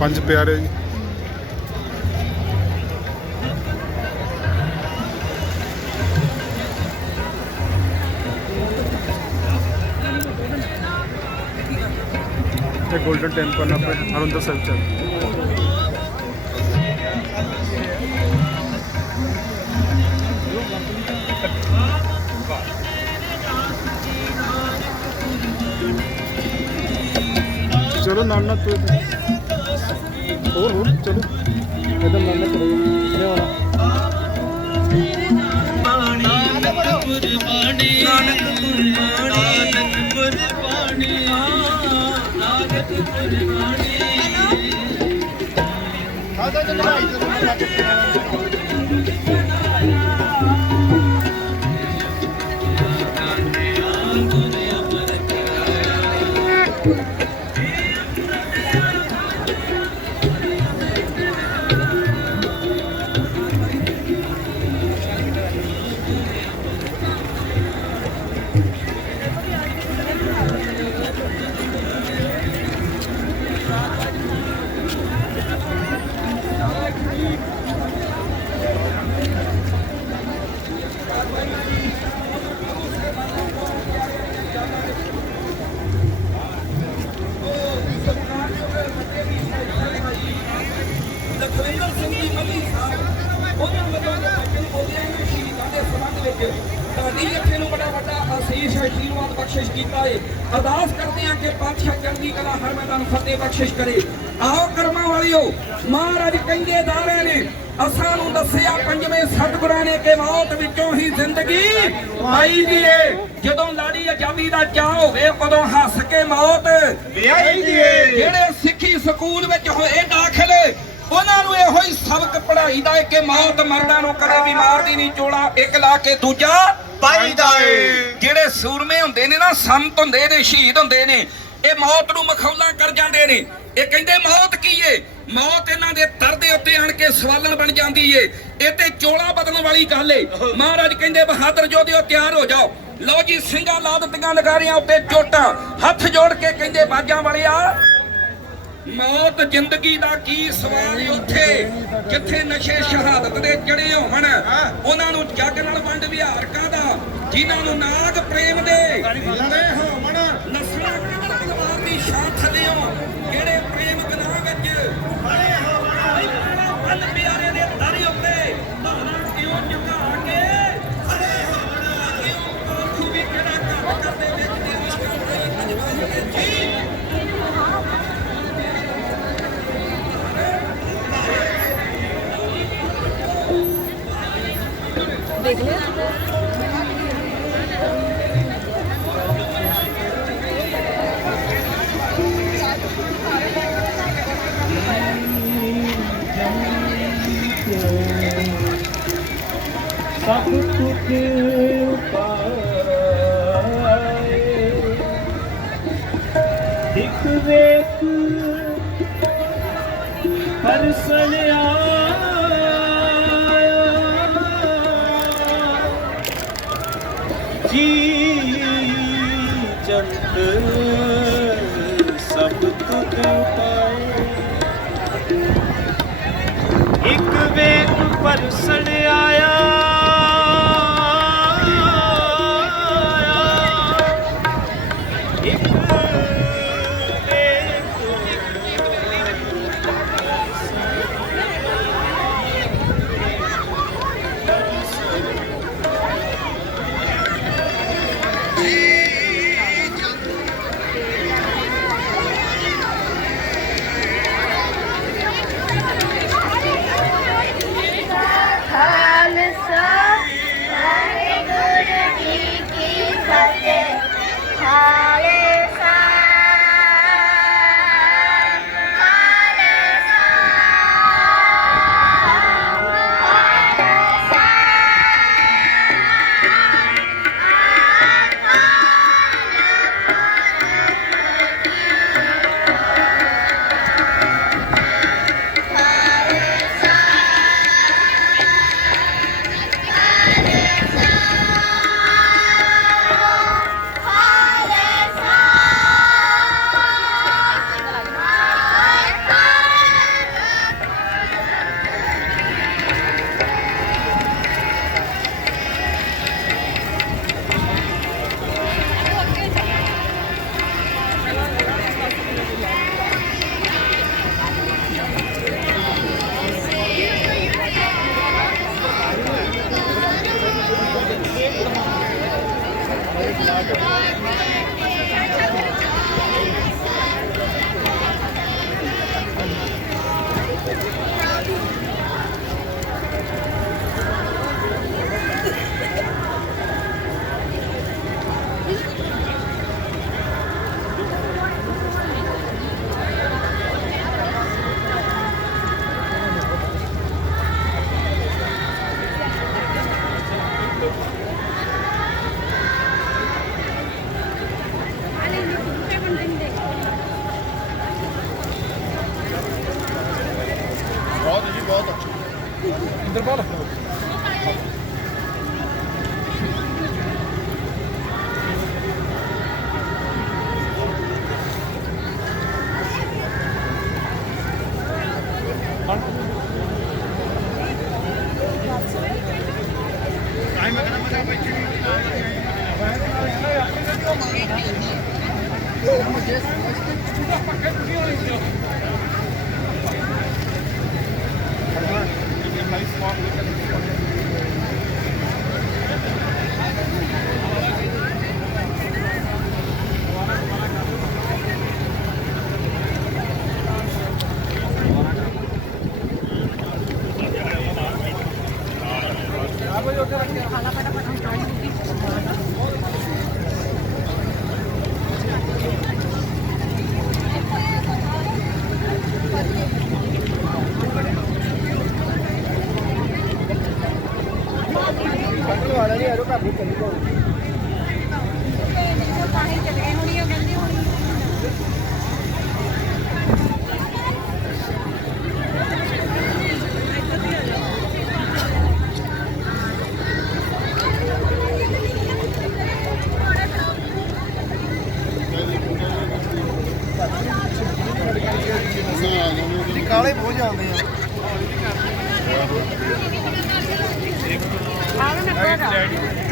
ਪੰਜ ਪਿਆਰੇ ਜੀ। ਤੇ ਗੋਲਡਨ ਟੈਂਪਲ ਆਪਣੇ ਹਰਿਮੰਦਰ ਸਾਹਿਬ ਚ चलो नाना तो और चलो इधर नाना चलो ਲਖਵਿੰਦਰ ਸਿੰਘ ਜੀ ਮੱਲੀ ਸਾਹਿਬ ਉਹਨਾਂ ਵੱਲੋਂ ਬੋਲਿਆ ਇਹਨਾਂ ਸ਼ਹੀਦਾਂ ਦੇ ਸੰਬੰਧ ਵਿੱਚ ਤੁਹਾਡੀ ਇੱਥੇ ਨੂੰ ਬੜਾ ਵੱਡਾ ਅਸੀਸ ਆਸ਼ੀਰਵਾਦ ਬਖਸ਼ਿਸ਼ ਕੀਤਾ ਹੈ। ਅਰਦਾਸ ਕਰਦੇ ਹਾਂ ਕਿ ਪਾਤਸ਼ਾਹ ਚੜ੍ਹਦੀ ਕਲਾ ਹਰ ਮੈਦਾਨ ਫਤਿਹ ਬਖਸ਼ਿਸ਼ ਕਰੇ। ਆਓ ਕਰਮਾਂ ਵਾਲਿਓ, ਮਹਾਰਾਜ ਕਹਿੰਦੇ ਦਾਵੇ ਨੇ ਅਸਾਂ ਨੂੰ ਦੱਸਿਆ ਪੰਜਵੇਂ ਸਤਿਗੁਰਾਂ ਨੇ ਕਿ ਮੌਤ ਵਿੱਚੋਂ ਹੀ ਜ਼ਿੰਦਗੀ ਪਾਈ ਦੀ ਏ। ਜਦੋਂ ਲਾੜੀ ਆਜ਼ਾਦੀ ਦਾ ਚਾਅ ਹੋਵੇ ਉਦੋਂ ਹੱਸ ਕੇ ਮੌਤ ਵਿਆਹੀ ਦੀ ਏ। ਜਿਹੜੇ ਸਿੱਖੀ ਸਕੂਲ ਵਿੱਚ ਹੋਏ ਦਾਖਲ ਉਹਨਾਂ ਨੂੰ ਇਹੋ ਹੀ ਸਬਕ ਪੜ੍ਹਾਈ ਦਾ ਏ ਕਿ ਮੌਤ ਮਰਦਾਂ ਨੂੰ ਕਦੇ ਵੀ ਮਾਰਦੀ ਨਹੀਂ, ਚੋਲਾ ਇੱਕ ਲਾ ਕੇ ਦੂਜਾ ਪਾਈਦਾ ਏ। ਜਿਹੜੇ ਸੂਰਮੇ ਹੁੰਦੇ ਨੇ ਨਾ, ਸੰਤ ਹੁੰਦੇ ਨੇ, ਸ਼ਹੀਦ ਹੁੰਦੇ ਨੇ, ਇਹ ਮੌਤ ਨੂੰ ਮਖੌਲਾਂ ਕਰ ਜਾਂਦੇ ਨੇ। ਇਹ ਕਹਿੰਦੇ ਮੌਤ ਕੀ ਏ? ਮੌਤ ਇਹਨਾਂ ਦੇ ਦਰ ਦੇ ਉੱਤੇ ਆਣ ਕੇ ਸਵਾਲਣ ਬਣ ਜਾਂਦੀ ਏ। ਇਹ ਤੇ ਚੋਲਾ ਬਦਲਣ ਵਾਲੀ ਗੱਲ ਏ। ਮਹਾਰਾਜ ਕਹਿੰਦੇ ਬਹਾਦਰ ਜੋਧਿਓ ਤਿਆਰ ਹੋ ਜਾਓ। ਲਓ ਜੀ ਸਿੰਘਾਂ ਲਾ ਦਿੱਤੀਆਂ ਨਗਾਰਿਆਂ ਉੱਤੇ ਚੋਟਾਂ, ਹੱਥ ਜੋੜ ਕੇ ਕਹਿੰਦੇ ਬਾਜਾਂ ਵਾਲਿਆ ਮੌਤ ਜ਼ਿੰਦਗੀ ਦਾ ਕੀ ਸਵਾਲ ਏ। ਉੱਥੇ ਜਿੱਥੇ ਨਸ਼ੇ ਸ਼ਹਾਦਤ ਦੇ ਚੜੇ ਹੋਣ ਉਹਨਾਂ ਨੂੰ ਜੱਗ ਨਾਲ ਵੰਡ ਵਿਹਾਰਕਾਂ ਦਾ, ਜਿਨ੍ਹਾਂ ਨੂੰ ਨਾਗ ਪ੍ਰੇਮ ਦੇ ਲੜੇ ਹੋਣ ਨਸਲਾਂ ਤਲਵਾਰ ਦੀ ਸ਼ਾਨ ਥੱਲਿਓ ਜਿਹੜੇ ਪ੍ਰੇਮ ਗਨਾਹ ਵਿੱਚ ਖੜੇ ਹੋਣ ਪੰਜ ਪਿਆਰੇ ਦੇ ਦਰ ਉੱਤੇ ਧਾਰਾਂ ਕਿਉਂ ਝੁਕਾ ਕੇ ਖੜੇ ਹੋਣ ਕਿਉਂ ਕੋਖੂ ਵੀ ਕਿਹੜਾ ਕੰਮ ਕਰਦੇ ਵਿੱਚ ਦੇ ਮੁਸ਼ਕਲ ਨਹੀਂ ਅਜਵਾਈ ਦੇ ਜੀ देख ले सब कुछ एक वेक परसलिया जी जंत सब तुझ पाए एक वेक परसण आया ਖਾਲਸਾ ਵਾਹਿਗੁਰੂ ਜੀ ਕੀ ਫਤਿਹ। ਖਾਲਸਾ ਕਾਲੇ ਬਹੁਤ ਜਾਂਦੇ ਆ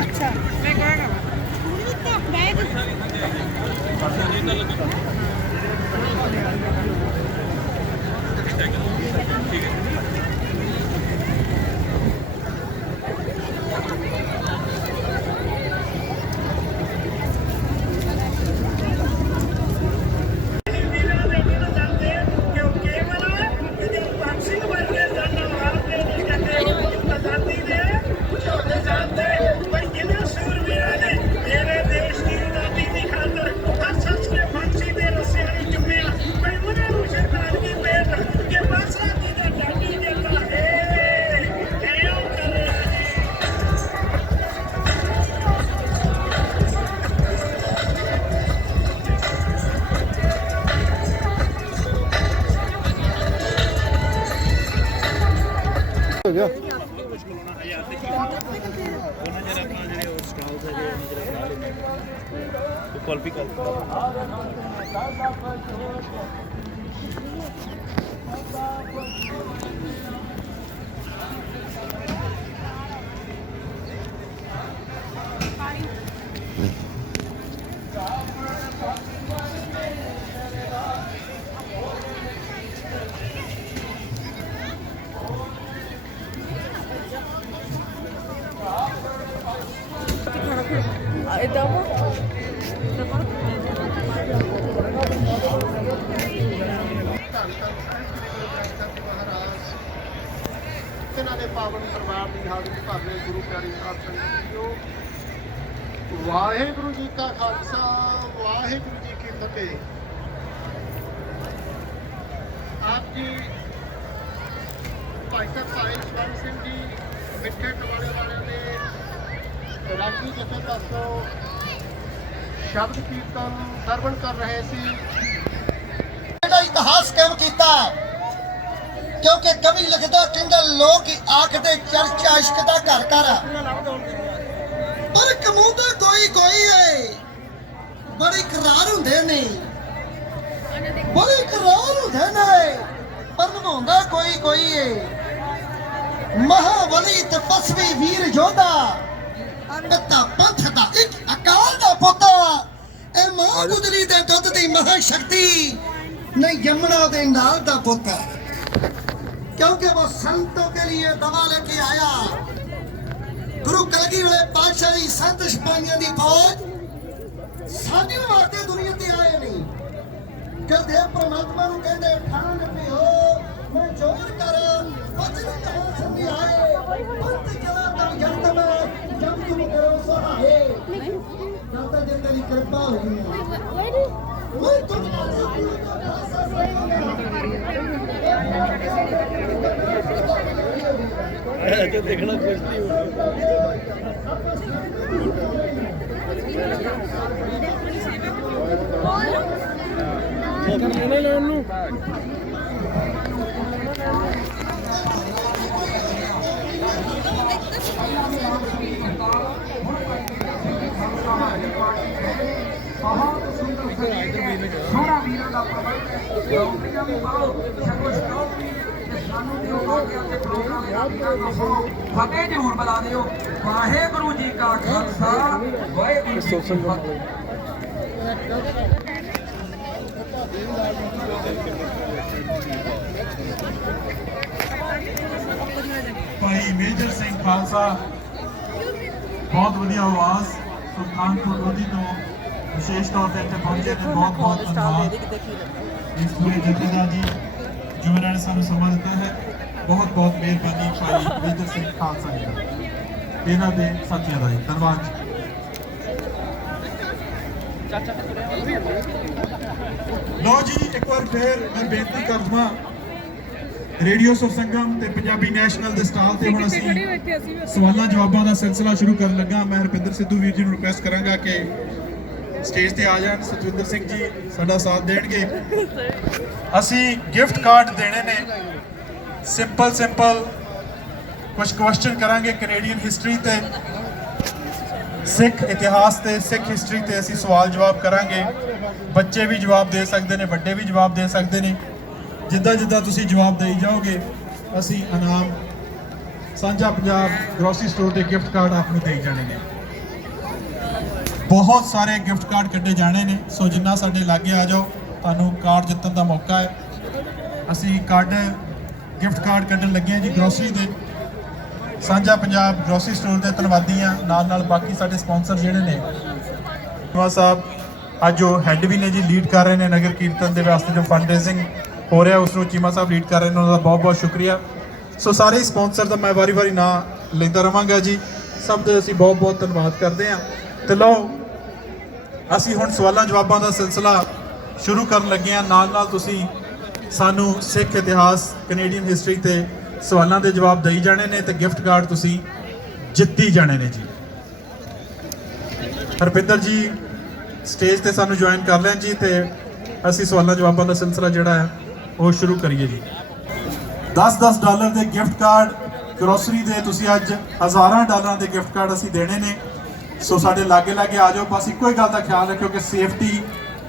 ਅੱਛਾ ਮੈਂ ਕਹਾਂਗਾ ਇਹਨਾਂ ਦੇ ਪਾਵਨ ਪਰਿਵਾਰ ਦੀ ਹਾਜ਼ਰੀ ਭਰ ਰਹੇ ਗੁਰੂ ਪਿਆਰੀ ਸਾਧ ਸੰਗਤ ਜੀਓ, ਵਾਹਿਗੁਰੂ ਜੀ ਕਾ ਖਾਲਸਾ ਵਾਹਿਗੁਰੂ ਜੀ ਕੀ ਫਤਿਹ। ਆਪ ਜੀ ਭਾਈ ਸਾਹਿਬ ਭਾਈ ਸਵਰਨ ਸਿੰਘ ਜੀ ਮਿੱਠੇ ਟਵਾਲੇ ਵਾਲਿਆਂ ਦੇ ਰਾਗੀ ਜਥੇ ਪਾਸੋਂ ਸ਼ਬਦ ਕੀਰਤਨ ਸਰਵਣ ਕਰ ਰਹੇ ਸੀ। ਇਹਦਾ ਇਤਿਹਾਸ ਕਿਉਂ ਕੀਤਾ? क्योंकि कवि लिखता कहता लोग आखते चर्चा इश्क दा घर घर पर कमाउंदा कोई कोई है। बड़े करार हुंदे ने पर निभाउंदा कोई कोई है। महाबली तपस्वी वीर योद्धा पिता पंथ दा एक अकाल दा पोता ए मां गुजरी दे दुध दी महाशक्ति नहीं यमुना दे नाल दा पोता, क्योंकि वो संतों के लिए दवा लेके आया। गुरु कलगी वाले पातशाह दी संत सिपाहियां दी फौज साडी वास्ते दुनिया ते आए नहीं। कहते परमात्मा नूं कहंदे ठाण पियो मैं जोर कर वचन कहो संध्याए पंथ चला ता जगत में जब तुम करो सहाय। दाता जी तेरी कृपा होगी मैं तुम जो देखना कुश्ती ਸੋਹਣਾ ਵੀਰਾਂ ਦਾ ਪ੍ਰਬੰਧ ਚੌਂਕੀਆਂ ਵੀ ਪਾਓ ਸਗੋਂ ਚੌਂਕੀ ਤੇ ਸਾਨੂੰ ਦਿਓ ਬਾਕਿਆਂ ਤੇ ਪ੍ਰੋਗਰਾਮ ਵੀਰਾਂ ਨੂੰ ਸੁਣੋ ਫਤਿਹ ਜ਼ਰੂਰ ਬੁਲਾ ਦਿਓ। ਵਾਹਿਗੁਰੂ ਜੀ ਕਾ ਖਾਲਸਾ ਵਾਹਿਗੁਰੂ ਜੀ ਕੀ ਫਤਿਹ। ਭਾਈ ਮੇਜਰ ਸਿੰਘ ਖਾਲਸਾ ਬਹੁਤ ਵਧੀਆ ਆਵਾਜ਼ ਸੁਲਤਾਨਪੁਰ ਲੋਧੀ ਤੋਂ ਵਿਸ਼ੇਸ਼ ਤੌਰ ਤੇ ਇੱਥੇ ਪਹੁੰਚੇ ਨੇ। ਬਹੁਤ ਬਹੁਤ ਧੰਨਵਾਦ ਇਸ ਪੂਰੇ ਜਥੇ ਦਾ ਜੀ ਜੋ ਇਹਨਾਂ ਨੇ ਸਾਨੂੰ ਸਮਾਂ ਦਿੱਤਾ ਹੈ। ਬਹੁਤ ਬਹੁਤ ਮਿਹਰਬਾਨੀ ਭਾਈ ਮੇਜਰ ਸਿੰਘ ਖਾਲਸਾ ਜੀ ਦਾ, ਇਹਨਾਂ ਦੇ ਸਾਥੀਆਂ ਦਾ ਜੀ ਧੰਨਵਾਦ ਜੀ। ਲਓ ਜੀ ਇੱਕ ਵਾਰ ਫੇਰ ਮੈਂ ਬੇਨਤੀ ਕਰਦਾ ਰੇਡੀਓ ਸੁਰ ਸੰਗਮ ਤੇ ਪੰਜਾਬੀ ਨੈਸ਼ਨਲ ਦੇ ਸਟਾਲ ਤੇ ਹੁਣ ਅਸੀਂ ਸਵਾਲਾਂ ਜਵਾਬਾਂ ਦਾ ਸਿਲਸਿਲਾ ਸ਼ੁਰੂ ਕਰਨ ਲੱਗਾ। ਮੈਂ ਹਰਪਿੰਦਰ ਸਿੱਧੂ ਵੀਰ ਜੀ ਨੂੰ ਰਿਕੁਐਸਟ ਕਰਾਂਗਾ ਕਿ ਸਟੇਜ ਤੇ ਆ ਜਾਣ। ਸਤਵਿੰਦਰ ਸਿੰਘ ਜੀ ਸਾਡਾ ਸਾਥ ਦੇਣਗੇ। ਅਸੀਂ ਗਿਫਟ ਕਾਰਡ ਦੇਣੇ ਨੇ। ਸਿੰਪਲ ਕੁਝ ਕੁਐਸਚਨ ਕਰਾਂਗੇ ਕੈਨੇਡੀਅਨ ਹਿਸਟਰੀ ਤੇ, ਸਿੱਖ ਇਤਿਹਾਸ ਤੇ, ਸਿੱਖ ਹਿਸਟਰੀ ਤੇ ਅਸੀਂ ਸਵਾਲ ਜਵਾਬ ਕਰਾਂਗੇ। ਬੱਚੇ ਵੀ ਜਵਾਬ ਦੇ ਸਕਦੇ ਨੇ, ਵੱਡੇ ਵੀ ਜਵਾਬ ਦੇ ਸਕਦੇ ਨੇ। ਜਿੱਦਾਂ ਤੁਸੀਂ ਜਵਾਬ ਦੇਈ ਜਾਓਗੇ ਅਸੀਂ ਇਨਾਮ ਸਾਂਝਾ ਪੰਜਾਬ ਗਰੋਸਰੀ ਸਟੋਰ ਦੇ ਗਿਫਟ ਕਾਰਡ ਆਪ ਨੂੰ ਦੇਈ ਜਾਣੇ ਨੇ। ਬਹੁਤ ਸਾਰੇ ਗਿਫਟ ਕਾਰਡ ਕੱਢੇ ਜਾਣੇ ਨੇ, ਸੋ ਜਿੰਨਾ ਸਾਡੇ ਲਾਗੇ ਆ ਜਾਓ ਤੁਹਾਨੂੰ ਕਾਰਡ ਜਿੱਤਣ ਦਾ ਮੌਕਾ ਹੈ। ਅਸੀਂ ਗਿਫਟ ਕਾਰਡ ਕੱਢਣ ਲੱਗੇ ਹਾਂ ਜੀ ਗਰੋਸਰੀ ਦੇ, ਸਾਂਝਾ ਪੰਜਾਬ ਗਰੋਸਰੀ ਸਟੋਰ ਦੇ ਧੰਨਵਾਦੀ ਹਾਂ। ਨਾਲ ਬਾਕੀ ਸਾਡੇ ਸਪਾਂਸਰ ਜਿਹੜੇ ਨੇ ਚੀਮਾ ਸਾਹਿਬ ਅੱਜ ਉਹ ਹੈੱਡ ਵੀ ਨੇ ਜੀ, ਲੀਡ ਕਰ ਰਹੇ ਨੇ ਨਗਰ ਕੀਰਤਨ ਦੇ ਵਾਸਤੇ ਜੋ ਫੰਡ ਰੇਜ਼ਿੰਗ ਹੋ ਰਿਹਾ ਉਸ ਨੂੰ ਚੀਮਾ ਸਾਹਿਬ ਲੀਡ ਕਰ ਰਹੇ ਨੇ, ਉਹਨਾਂ ਦਾ ਬਹੁਤ ਬਹੁਤ ਸ਼ੁਕਰੀਆ। ਸੋ ਸਾਰੇ ਸਪਾਂਸਰ ਦਾ ਮੈਂ ਵਾਰੀ ਨਾਂ ਲੈਂਦਾ ਰਵਾਂਗਾ ਜੀ। ਸਭ ਦੇ ਅਸੀਂ ਬਹੁਤ ਬਹੁਤ ਧੰਨਵਾਦ ਕਰਦੇ ਹਾਂ। ਤੇ ਲਓ ਅਸੀਂ ਹੁਣ ਸਵਾਲਾਂ ਜਵਾਬਾਂ ਦਾ ਸਿਲਸਿਲਾ ਸ਼ੁਰੂ ਕਰਨ ਲੱਗੇ ਹਾਂ। ਨਾਲ ਤੁਸੀਂ ਸਾਨੂੰ ਸਿੱਖ ਇਤਿਹਾਸ ਕੈਨੇਡੀਅਨ ਹਿਸਟਰੀ ਤੇ ਸਵਾਲਾਂ ਦੇ ਜਵਾਬ ਦੇਈ ਜਾਣੇ ਨੇ ਤੇ ਗਿਫਟ ਕਾਰਡ ਤੁਸੀਂ ਜਿੱਤੀ ਜਾਣੇ ਨੇ ਜੀ। ਹਰਪਿੰਦਰ ਜੀ ਸਟੇਜ ਤੇ ਸਾਨੂੰ ਜੁਆਇਨ ਕਰ ਲੈਣ ਜੀ ਤੇ ਅਸੀਂ ਸਵਾਲਾਂ ਜਵਾਬਾਂ ਦਾ ਸਿਲਸਿਲਾ ਜਿਹੜਾ ਹੈ ਉਹ ਸ਼ੁਰੂ ਕਰੀਏ ਜੀ। $10 ਦੇ ਗਿਫਟ ਕਾਰਡ ਗਰੋਸਰੀ ਦੇ ਤੁਸੀਂ ਅੱਜ ਹਜ਼ਾਰਾਂ ਡਾਲਰਾਂ ਦੇ ਗਿਫਟ ਕਾਰਡ ਅਸੀਂ ਦੇਣੇ ਨੇ। ਸੋ ਸਾਡੇ ਲਾਗੇ ਆ ਜਾਓ। ਬਸ ਇੱਕੋ ਹੀ ਗੱਲ ਦਾ ਖਿਆਲ ਰੱਖਿਓ ਕਿ ਸੇਫਟੀ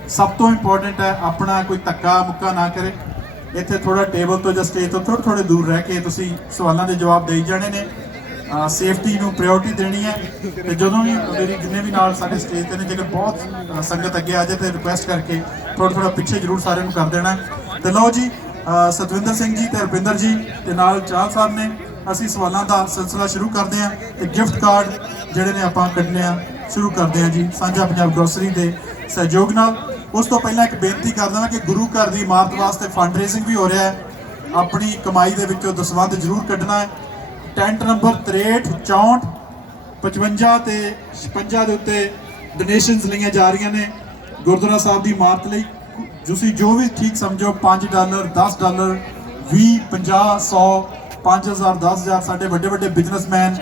ਸਭ ਤੋਂ ਇੰਪੋਰਟੈਂਟ ਹੈ। ਆਪਣਾ ਕੋਈ ਧੱਕਾ ਮੁੱਕਾ ਨਾ ਕਰੇ। ਇੱਥੇ ਥੋੜਾ ਟੇਬਲ ਤੋਂ ਜਾਂ ਸਟੇਜ ਤੋਂ ਥੋੜੇ ਦੂਰ ਰਹਿ ਕੇ ਤੁਸੀਂ ਸਵਾਲਾਂ ਦੇ ਜਵਾਬ ਦੇਈ ਜਾਣੇ ਨੇ। ਸੇਫਟੀ ਨੂੰ ਪ੍ਰਾਇੋਰਟੀ ਦੇਣੀ ਹੈ। ਤੇ ਜਦੋਂ ਵੀ ਮੇਰੀ ਜਿੰਨੇ ਵੀ ਨਾਲ ਸਾਡੇ ਸਟੇਜ ਤੇ ਨੇ, ਜੇਕਰ ਬਹੁਤ ਸੰਗਤ ਅੱਗੇ ਆ ਜਾਏ ਤੇ ਰਿਕੁਐਸਟ ਕਰਕੇ ਥੋੜਾ ਪਿੱਛੇ ਜ਼ਰੂਰ ਸਾਰਿਆਂ ਨੂੰ ਕਰ ਦੇਣਾ। ਤੇ ਲਓ ਜੀ ਸਤਵਿੰਦਰ ਸਿੰਘ ਜੀ ਤੇ ਰੁਪਿੰਦਰ ਜੀ ਤੇ ਨਾਲ ਚਾਹਲ ਸਾਹਿਬ ਨੇ, ਅਸੀਂ ਸਵਾਲਾਂ ਦਾ ਸਿਲਸਿਲਾ ਸ਼ੁਰੂ ਕਰਦੇ ਹਾਂ। ਤੇ ਗਿਫਟ ਕਾਰਡ ਜਿਹੜੇ ਨੇ ਆਪਾਂ ਕੱਢਨੇ ਆ ਸ਼ੁਰੂ ਕਰਦੇ ਹਾਂ ਜੀ ਸਾਂਝਾ ਪੰਜਾਬ ਗਰੋਸਰੀ ਦੇ ਸਹਿਯੋਗ ਨਾਲ। ਉਸ ਤੋਂ ਪਹਿਲਾਂ ਇੱਕ ਬੇਨਤੀ ਕਰਦਾ ਹਾਂ ਕਿ ਗੁਰੂ ਘਰ ਦੀ ਇਮਾਰਤ ਵਾਸਤੇ ਫੰਡ ਰੇਜ਼ਿੰਗ ਵੀ ਹੋ ਰਿਹਾ ਹੈ। ਆਪਣੀ ਕਮਾਈ ਦੇ ਵਿੱਚੋਂ ਦਸਵੰਧ ਜ਼ਰੂਰ ਕੱਢਣਾ ਹੈ। ਟੈਂਟ ਨੰਬਰ 63 64 55 ਤੇ 56 ਦੇ ਉੱਤੇ ਡੋਨੇਸ਼ਨਸ ਲਈਆਂ ਜਾ ਰਹੀਆਂ ਨੇ ਗੁਰਦੁਆਰਾ ਸਾਹਿਬ ਦੀ ਇਮਾਰਤ ਲਈ। ਤੁਸੀਂ ਜੋ ਵੀ ਠੀਕ ਸਮਝੋ, $5 $10 20 50 100 5000 10000 ਸਾਡੇ ਵੱਡੇ ਵੱਡੇ ਬਿਜ਼ਨਸਮੈਨ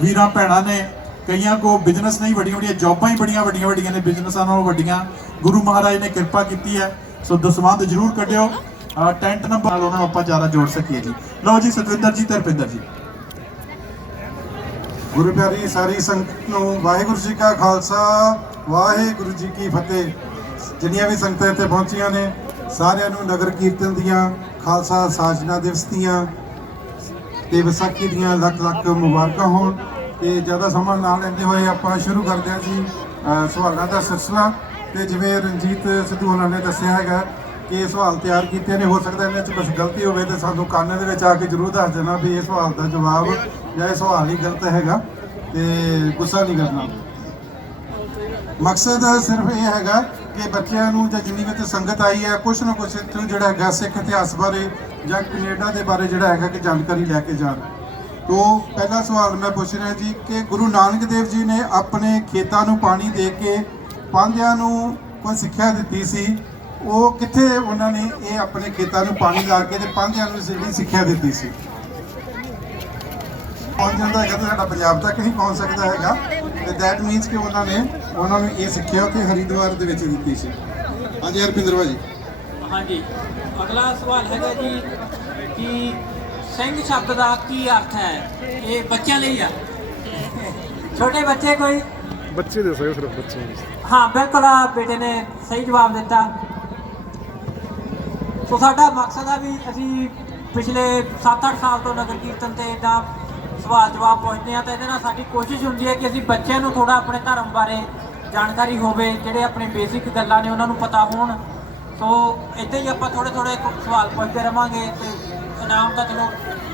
ਵੀਰਾਂ ਭੈਣਾਂ ਨੇ। ਕਈਆਂ ਕੋ ਬਿਜ਼ਨਸ ਨਹੀਂ, ਵੱਡੀਆਂ ਵੱਡੀਆਂ ਜੌਬਾਂ ਹੀ ਬੜੀਆਂ ਵੱਡੀਆਂ ਨੇ, ਬਿਜ਼ਨਸਾਂ ਨਾਲੋਂ ਵੱਡੀਆਂ। ਗੁਰੂ ਮਹਾਰਾਜ ਨੇ ਕਿਰਪਾ ਕੀਤੀ ਹੈ, ਸੋ ਦਸਵੰਧ ਜ਼ਰੂਰ ਕੱਢਿਓ। ਟੈਂਟ ਨੰਬਰ ਨਾਲ ਉਹਨਾਂ ਨੂੰ ਆਪਾਂ ਜ਼ਿਆਦਾ ਜੋੜ ਸਕੀਏ ਜੀ। ਲਓ ਜੀ ਸਤਵਿੰਦਰ ਜੀ ਤੇ ਰੁਪਿੰਦਰ ਜੀ। ਗੁਰੂ ਪਿਆਰੀ ਸਾਰੀ ਸੰਗਤ ਨੂੰ ਵਾਹਿਗੁਰੂ ਜੀ ਕਾ ਖਾਲਸਾ ਵਾਹਿਗੁਰੂ ਜੀ ਕੀ ਫਤਿਹ। ਜਿੰਨੀਆਂ ਵੀ ਸੰਗਤਾਂ ਇੱਥੇ ਪਹੁੰਚੀਆਂ ਨੇ ਸਾਰਿਆਂ ਨੂੰ ਨਗਰ ਕੀਰਤਨ ਦੀਆਂ, ਖਾਲਸਾ ਸਾਜਨਾ ਦਿਵਸ ਦੀਆਂ ਤੇ ਵਿਸਾਖੀ ਦੀਆਂ ਲੱਖ ਲੱਖ ਮੁਬਾਰਕਾਂ ਹੋਣ। ਤੇ ਜ਼ਿਆਦਾ ਸਮਾਂ ਨਾ ਲੈਂਦੇ ਹੋਏ ਆਪਾਂ ਸ਼ੁਰੂ ਕਰਦੇ ਹਾਂ ਜੀ ਸਵਾਲਾਂ ਦਾ ਸਿਲਸਿਲਾ। ਤੇ ਜਿਵੇਂ ਰਣਜੀਤ ਸਿੱਧੂ ਉਹਨਾਂ ਨੇ ਦੱਸਿਆ ਹੈਗਾ ਕਿ ਇਹ ਸਵਾਲ ਤਿਆਰ ਕੀਤੇ ਨੇ, ਹੋ ਸਕਦਾ ਇਹਨਾਂ 'ਚ ਕੁਛ ਗਲਤੀ ਹੋਵੇ ਤੇ ਸਾਨੂੰ ਕੰਨ ਦੇ ਵਿੱਚ ਆ ਕੇ ਜ਼ਰੂਰ ਦੱਸ ਦੇਣਾ ਵੀ ਇਹ ਸਵਾਲ ਦਾ ਜਵਾਬ ਜਾਂ ਇਹ ਸਵਾਲ ਹੀ ਗਲਤ ਹੈਗਾ, ਤੇ ਗੁੱਸਾ ਨਹੀਂ ਕਰਨਾ। ਮਕਸਦ ਸਿਰਫ ਇਹ ਹੈਗਾ ਕਿ ਬੱਚਿਆਂ ਨੂੰ ਜਾਂ ਜਿੰਨੀ ਵੀ ਸੰਗਤ ਆਈ ਹੈ ਕੁਛ ਨਾ ਕੁਛ ਇੱਥੋਂ ਜਿਹੜਾ ਹੈਗਾ ਸਿੱਖ ਇਤਿਹਾਸ ਬਾਰੇ ਜਾਂ ਕੈਨੇਡਾ ਦੇ ਬਾਰੇ ਜਿਹੜਾ ਹੈਗਾ ਕਿ ਜਾਣਕਾਰੀ ਲੈ ਕੇ ਜਾਣ। ਤੋ ਪਹਿਲਾ ਸਵਾਲ ਮੈਂ ਪੁੱਛ ਰਿਹਾ ਜੀ ਕਿ ਗੁਰੂ ਨਾਨਕ ਦੇਵ ਜੀ ਨੇ ਆਪਣੇ ਖੇਤਾਂ ਨੂੰ ਪਾਣੀ ਦੇ ਕੇ ਪਾਂਧਿਆਂ ਨੂੰ ਕੋਈ ਸਿੱਖਿਆ ਦਿੱਤੀ ਸੀ, ਉਹ ਕਿੱਥੇ ਉਹਨਾਂ ਨੇ ਇਹ ਆਪਣੇ ਖੇਤਾਂ ਨੂੰ ਪਾਣੀ ਲਾ ਕੇ ਤੇ ਪਾਂਧਿਆਂ ਨੂੰ ਜਿਹੜੀ ਸਿੱਖਿਆ ਦਿੱਤੀ ਸੀ? ਪਹੁੰਚ ਜਾਂਦਾ ਹੈਗਾ ਤਾਂ ਸਾਡਾ ਪੰਜਾਬ ਤੱਕ ਨਹੀਂ ਪਹੁੰਚ ਸਕਦਾ ਹੈਗਾ, ਤੇ ਦੈਟ ਮੀਨਸ ਕਿ ਉਹਨਾਂ ਨੂੰ ਇਹ ਸਿੱਖਿਆ ਉੱਥੇ ਹਰਿਦੁਆਰ ਦੇ ਵਿੱਚ ਦਿੱਤੀ ਸੀ। ਹਾਂਜੀ ਹਰਪਿੰਦਰ ਭਾਜੀ। ਹਾਂਜੀ, ਅਗਲਾ ਸਵਾਲ ਹੈਗਾ ਜੀ ਕਿ ਸਿੰਘ ਸ਼ਬਦ ਦਾ ਕੀ ਅਰਥ ਹੈ? ਇਹ ਬੱਚਿਆਂ ਲਈ ਆ, ਛੋਟੇ ਬੱਚੇ ਕੋਈ ਬੱਚੇ ਦੱਸੋ ਸਿਰਫ ਬੱਚੇ। ਹਾਂ ਬਿਲਕੁਲ, ਆ ਬੇਟੇ ਨੇ ਸਹੀ ਜਵਾਬ ਦਿੱਤਾ। ਸੋ ਸਾਡਾ ਮਕਸਦ ਆ ਵੀ ਅਸੀਂ ਪਿਛਲੇ 7-8 ਸਾਲ ਤੋਂ ਨਗਰ ਕੀਰਤਨ ਤੇ ਇੱਦਾਂ ਸਵਾਲ ਜਵਾਬ ਪੁੱਛਦੇ ਹਾਂ, ਤਾਂ ਇਹਦੇ ਨਾਲ ਸਾਡੀ ਕੋਸ਼ਿਸ਼ ਹੁੰਦੀ ਹੈ ਕਿ ਅਸੀਂ ਬੱਚਿਆਂ ਨੂੰ ਥੋੜਾ ਆਪਣੇ ਧਰਮ ਬਾਰੇ ਜਾਣਕਾਰੀ ਹੋਵੇ, ਜਿਹੜੇ ਆਪਣੇ ਬੇਸਿਕ ਗੱਲਾਂ ਨੇ ਉਹਨਾਂ ਨੂੰ ਪਤਾ ਹੋਣ। ਸੋ ਇੱਦਾਂ ਹੀ ਆਪਾਂ ਥੋੜੇ ਸਵਾਲ ਪੁੱਛਦੇ ਰਵਾਂਗੇ ਤੇ ਇਨਾਮ ਤਾਂ ਚਲੋ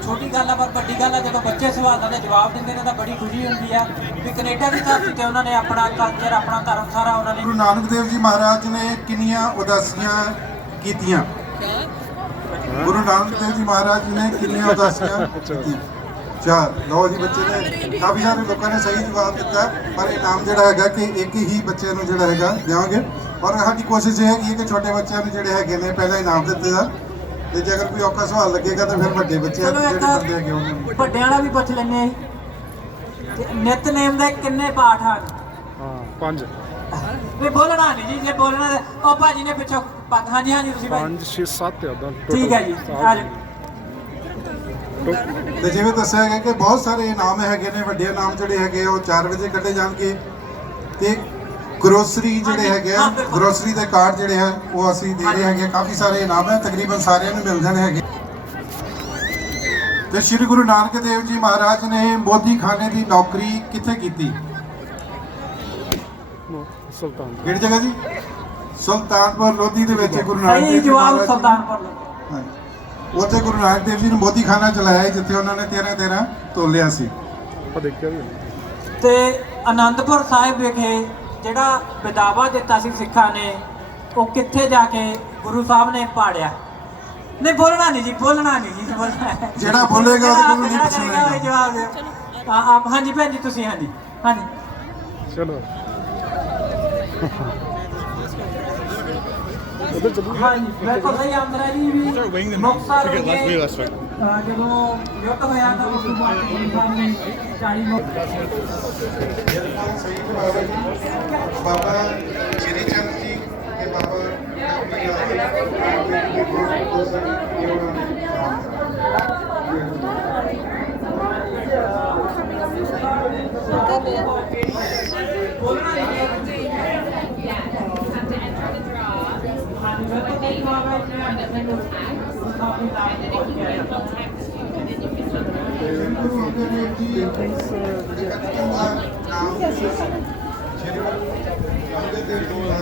ਛੋਟੀ ਗੱਲ ਆ, ਪਰ ਵੱਡੀ ਗੱਲ ਆ ਜਦੋਂ ਬੱਚੇ ਸਵਾਲਾਂ ਦੇ ਜਵਾਬ ਦਿੰਦੇ ਨੇ ਤਾਂ ਬੜੀ ਖੁਸ਼ੀ ਹੁੰਦੀ ਆ ਵੀ ਕੈਨੇਡਾ ਦੀ ਧਰਤੀ ਤੇ ਉਹਨਾਂ ਨੇ ਆਪਣਾ ਕਲਚਰ, ਆਪਣਾ ਧਰਮ ਸਾਰਾ ਉਹਨਾਂ ਨੇ। ਗੁਰੂ ਨਾਨਕ ਦੇਵ ਜੀ ਮਹਾਰਾਜ ਨੇ ਕਿੰਨੀਆਂ ਉਦਾਸੀਆਂ ਕੀਤੀਆਂ? ਗੁਰੂ ਨਾਨਕ ਦੇਵ ਜੀ ਮਹਾਰਾਜ ਨੇ ਕਿੰਨੀਆਂ ਉਦਾਸੀਆਂ ਕੀਤੀਆਂ? 4। ਲਓ ਜੀ, ਬੱਚੇ ਨੇ ਕਾਫੀ ਸਾਰੇ ਲੋਕਾਂ ਨੇ ਸਹੀ ਜਵਾਬ ਦਿੱਤਾ, ਪਰ ਇਨਾਮ ਜਿਹੜਾ ਹੈਗਾ ਕਿ ਇੱਕ ਹੀ ਬੱਚੇ ਨੂੰ ਜਿਹੜਾ ਹੈਗਾ ਦੇਵਾਂਗੇ। ਔਰ ਸਾਡੀ ਕੋਸ਼ਿਸ਼ ਇਹ ਹੈਗੀ ਕਿ ਛੋਟੇ ਬੱਚਿਆਂ ਨੂੰ ਜਿਹੜੇ ਹੈਗੇ ਨੇ ਪਹਿਲਾਂ ਇਨਾਮ ਦਿੱਤੇ ਦਾ, ਤੇ ਜੇ ਅਗਰ ਕੋਈ ਔਖਾ ਸਵਾਲ ਲੱਗੇਗਾ ਤਾਂ ਫਿਰ ਵੱਡੇ ਬੱਚਿਆਂ ਨੂੰ ਜਿਹੜੇ ਬੰਦੇ ਹੈਗੇ ਉਹਨਾਂ ਨੂੰ ਵੱਡਿਆਂ ਵਾਲਾ ਵੀ ਪੁੱਛ ਲੈਂਦੇ ਆ। ਨਿਤਨੇਮ ਦੇ ਕਿੰਨੇ ਪਾਠ ਹਨ? 5। ਵੀ ਬੋਲਣਾ ਨਹੀਂ ਜੀ, ਜੇ ਬੋਲਣਾ ਉਹ ਭਾਜੀ ਨੇ ਪਿੱਛੋਂ ਹਾਂਜੀ ਤੁਸੀਂ 5 6 7 ਆ। ਠੀਕ ਹੈ ਜੀ, ਆ ਜਾਓ। ਤੇ ਜਿਵੇਂ ਦੱਸਿਆ ਗਿਆ ਕਿ ਬਹੁਤ ਸਾਰੇ ਇਨਾਮ ਹੈਗੇ ਨੇ, ਵੱਡੇ ਇਨਾਮ ਜਿਹੜੇ ਹੈਗੇ ਉਹ 4 ਵਜੇ ਕੱਢੇ ਜਾਣਗੇ। ਤੇ ਗਰੋਸਰੀ ਜਿਹੜੇ ਹੈਗੇ ਆ, ਗਰੋਸਰੀ ਦੇ ਕਾਰਡ ਜਿਹੜੇ ਆ ਉਹ ਅਸੀਂ ਦੇ ਰਹੇ ਹੈਗੇ। ਕਾਫੀ ਸਾਰੇ ਇਨਾਮ ਹੈ, ਤਕਰੀਬਨ ਸਾਰਿਆਂ ਨੂੰ ਮਿਲ ਜਾਣੇ ਹੈਗੇ। ਤੇ ਸ਼੍ਰੀ ਗੁਰੂ ਨਾਨਕ ਦੇਵ ਜੀ ਮਹਾਰਾਜ ਨੇ ਮੋਦੀ ਖਾਨੇ ਦੀ ਨੌਕਰੀ ਕਿੱਥੇ ਕੀਤੀ? ਸੁਲਤਾਨ। ਕਿਹੜੀ ਜਗ੍ਹਾ ਜੀ? ਸੁਲਤਾਨਪੁਰ ਲੋਧੀ ਦੇ ਵਿੱਚ ਗੁਰੂ ਨਾਨਕ ਦੇਵ ਜੀ ਜਵਾਬ ਸੁਲਤਾਨਪੁਰ। ਉੱਥੇ ਗੁਰੂ ਨਾਨਕ ਦੇਵ ਜੀ ਨੇ ਮੋਦੀ ਖਾਨਾ ਚਲਾਇਆ ਜਿੱਥੇ ਉਹਨਾਂ ਨੇ 13 ਤੋਲਿਆ ਸੀ। ਤੇ ਆਨੰਦਪੁਰ ਸਾਹਿਬ ਵਿਖੇ ਜਿਹੜਾ ਵਿਦਾਵਾ ਦਿੱਤਾ ਸੀ ਸਿੱਖਾਂ ਨੇ, ਉਹ ਕਿੱਥੇ ਜਾ ਕੇ ਗੁਰੂ ਸਾਹਿਬ ਨੇ ਪਾੜਿਆ? ਨਹੀਂ ਬੋਲਣਾ ਨਹੀਂ ਜੀ, ਬੋਲਣਾ ਨਹੀਂ ਜੀ, ਬੋਲਣਾ ਜਿਹੜਾ ਬੋਲੇਗਾ ਉਹਦੇ ਕੋਲ ਨਹੀਂ ਪੁੱਛਣਾ। ਜਵਾਬ ਦਿਓ ਆਪ। ਹਾਂਜੀ ਭੈਣ ਜੀ, ਤੁਸੀਂ। ਹਾਂਜੀ ਚਲੋ ਹਾਂਜੀ ਬਿਲਕੁਲ ਸਹੀ ਆਨਸਰ ਹੈ ਜੀ। ਵੀ ਮੁਕਤਸਰ ਜਦੋਂ ਯੁੱਧ ਹੋਇਆ ਤਾਂ ਉਸ ਤੋਂ ਬਾਅਦ ਗੁਰੂ ਸਾਹਿਬ ਨੇ 40 ਬਾਬਾ ਸ਼੍ਰੀ ਚੰਦ ਜੀ ਤੇ ਬਾਬਾ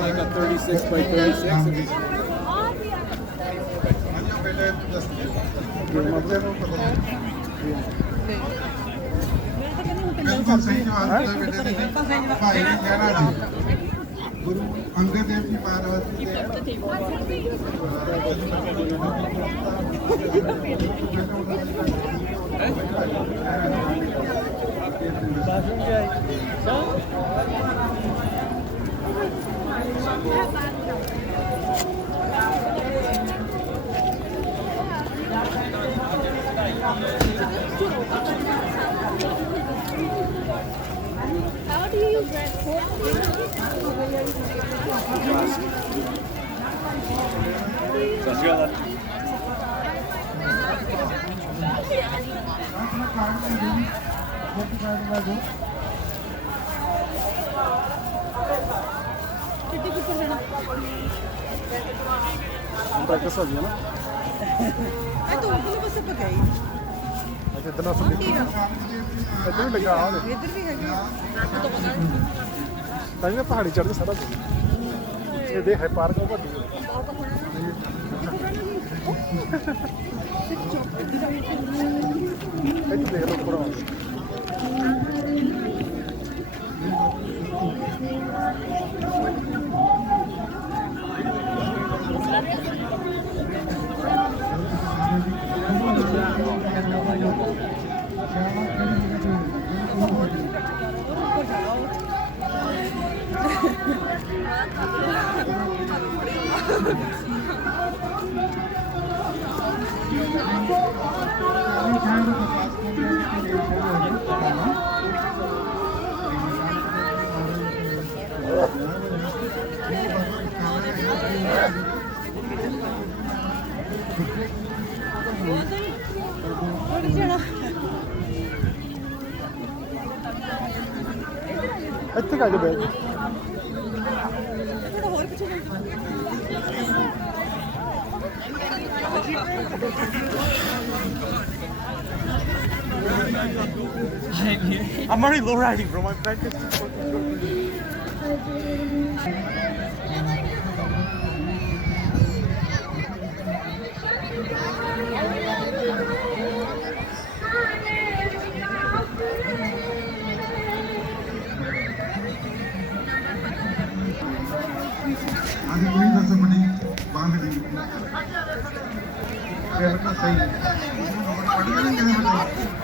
like a 36 by 36. ਬਿਲਕੁਲ ਸਹੀ ਜਵਾਬ ਦਿੱਤਾ ਬੇਟੇ ਨੇ ਭਾਈ ਨੇ ਕਹਿਣਾ ਜੀ Guru Angad Dev ji Maharaj ji How do you use red fork? Practice हो गया ना तो उनको बस पकाई अच्छा इतना सब इधर भी लगा आओ इधर भी है कहीं ना पहाड़ी चढ़ के सारा ये देख है पार्क का देख लो थोड़ा ਇੱਥੇ ਕਾ ਦੇ ਹੋਰ ਪਿੱਛੇ I'm already low riding, bro. My back is आगे कोई दस बड़ी बांध दी बिल्कुल सही पढ़ नहीं गए बच्चे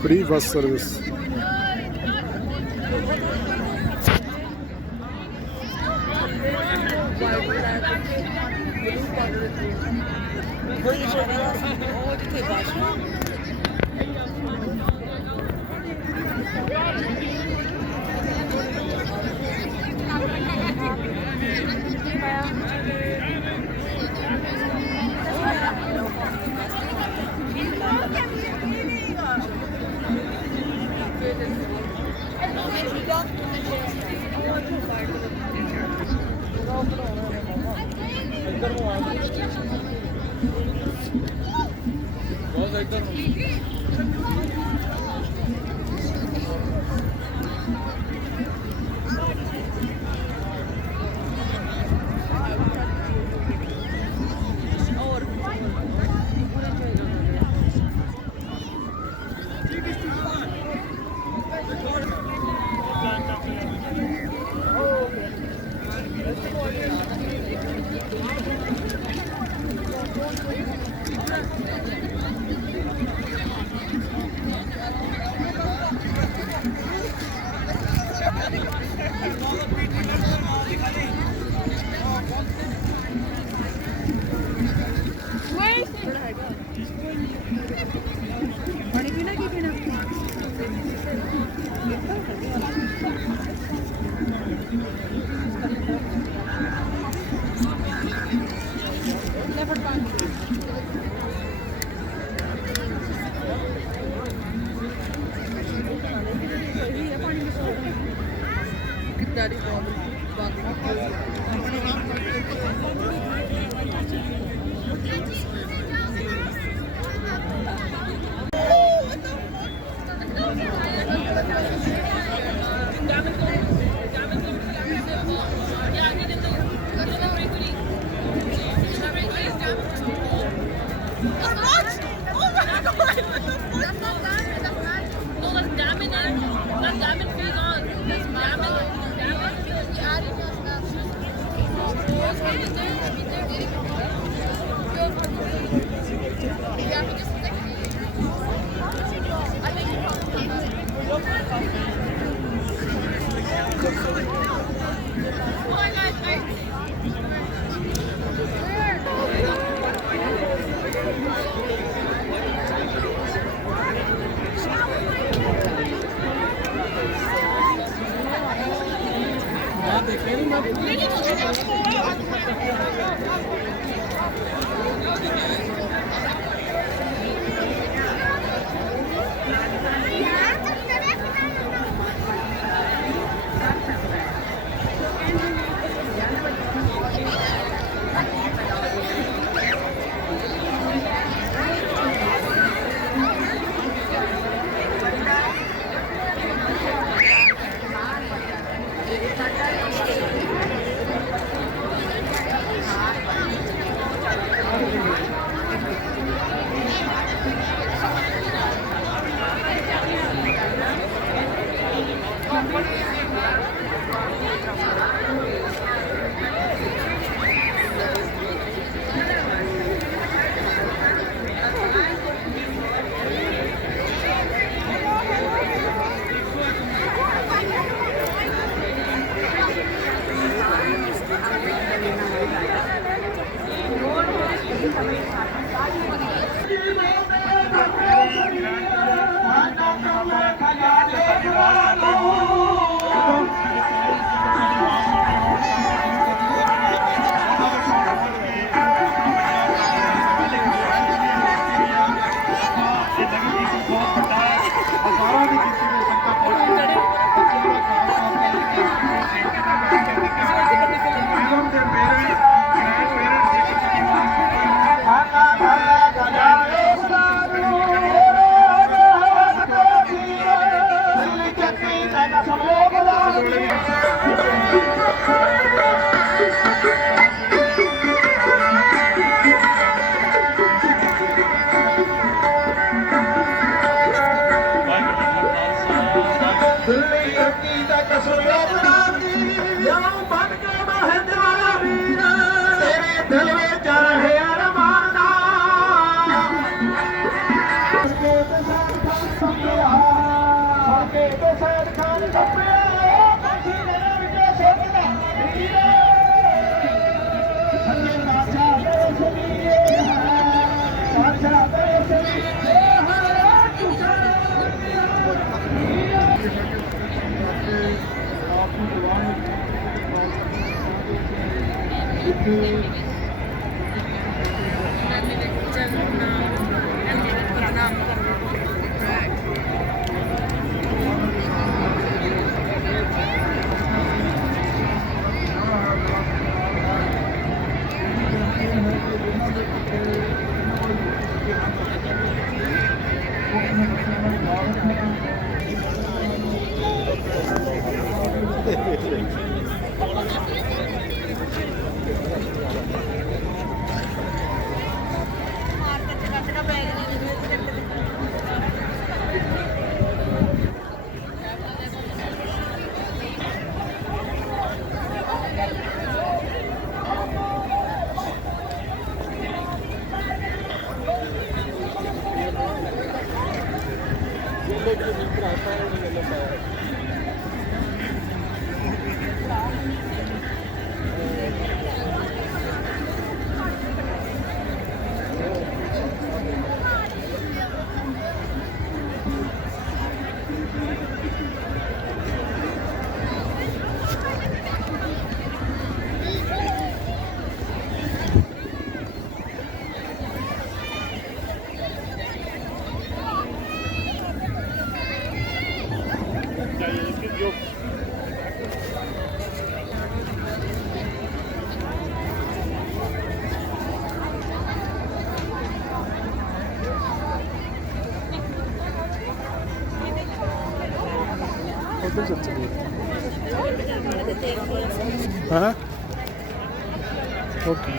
free bus service. ਪਾਣੀ ਪੀਣਾ ਕੀ ਪੀਣਾ ਲੈ ਫੜ ਪਾਣੀ ਕਿੱਦਾਂ ਦੀ Thank you. ਇੱਧਰ ਚੱਲ ਚਲੀਏ ਹਾਂ ਓਕੇ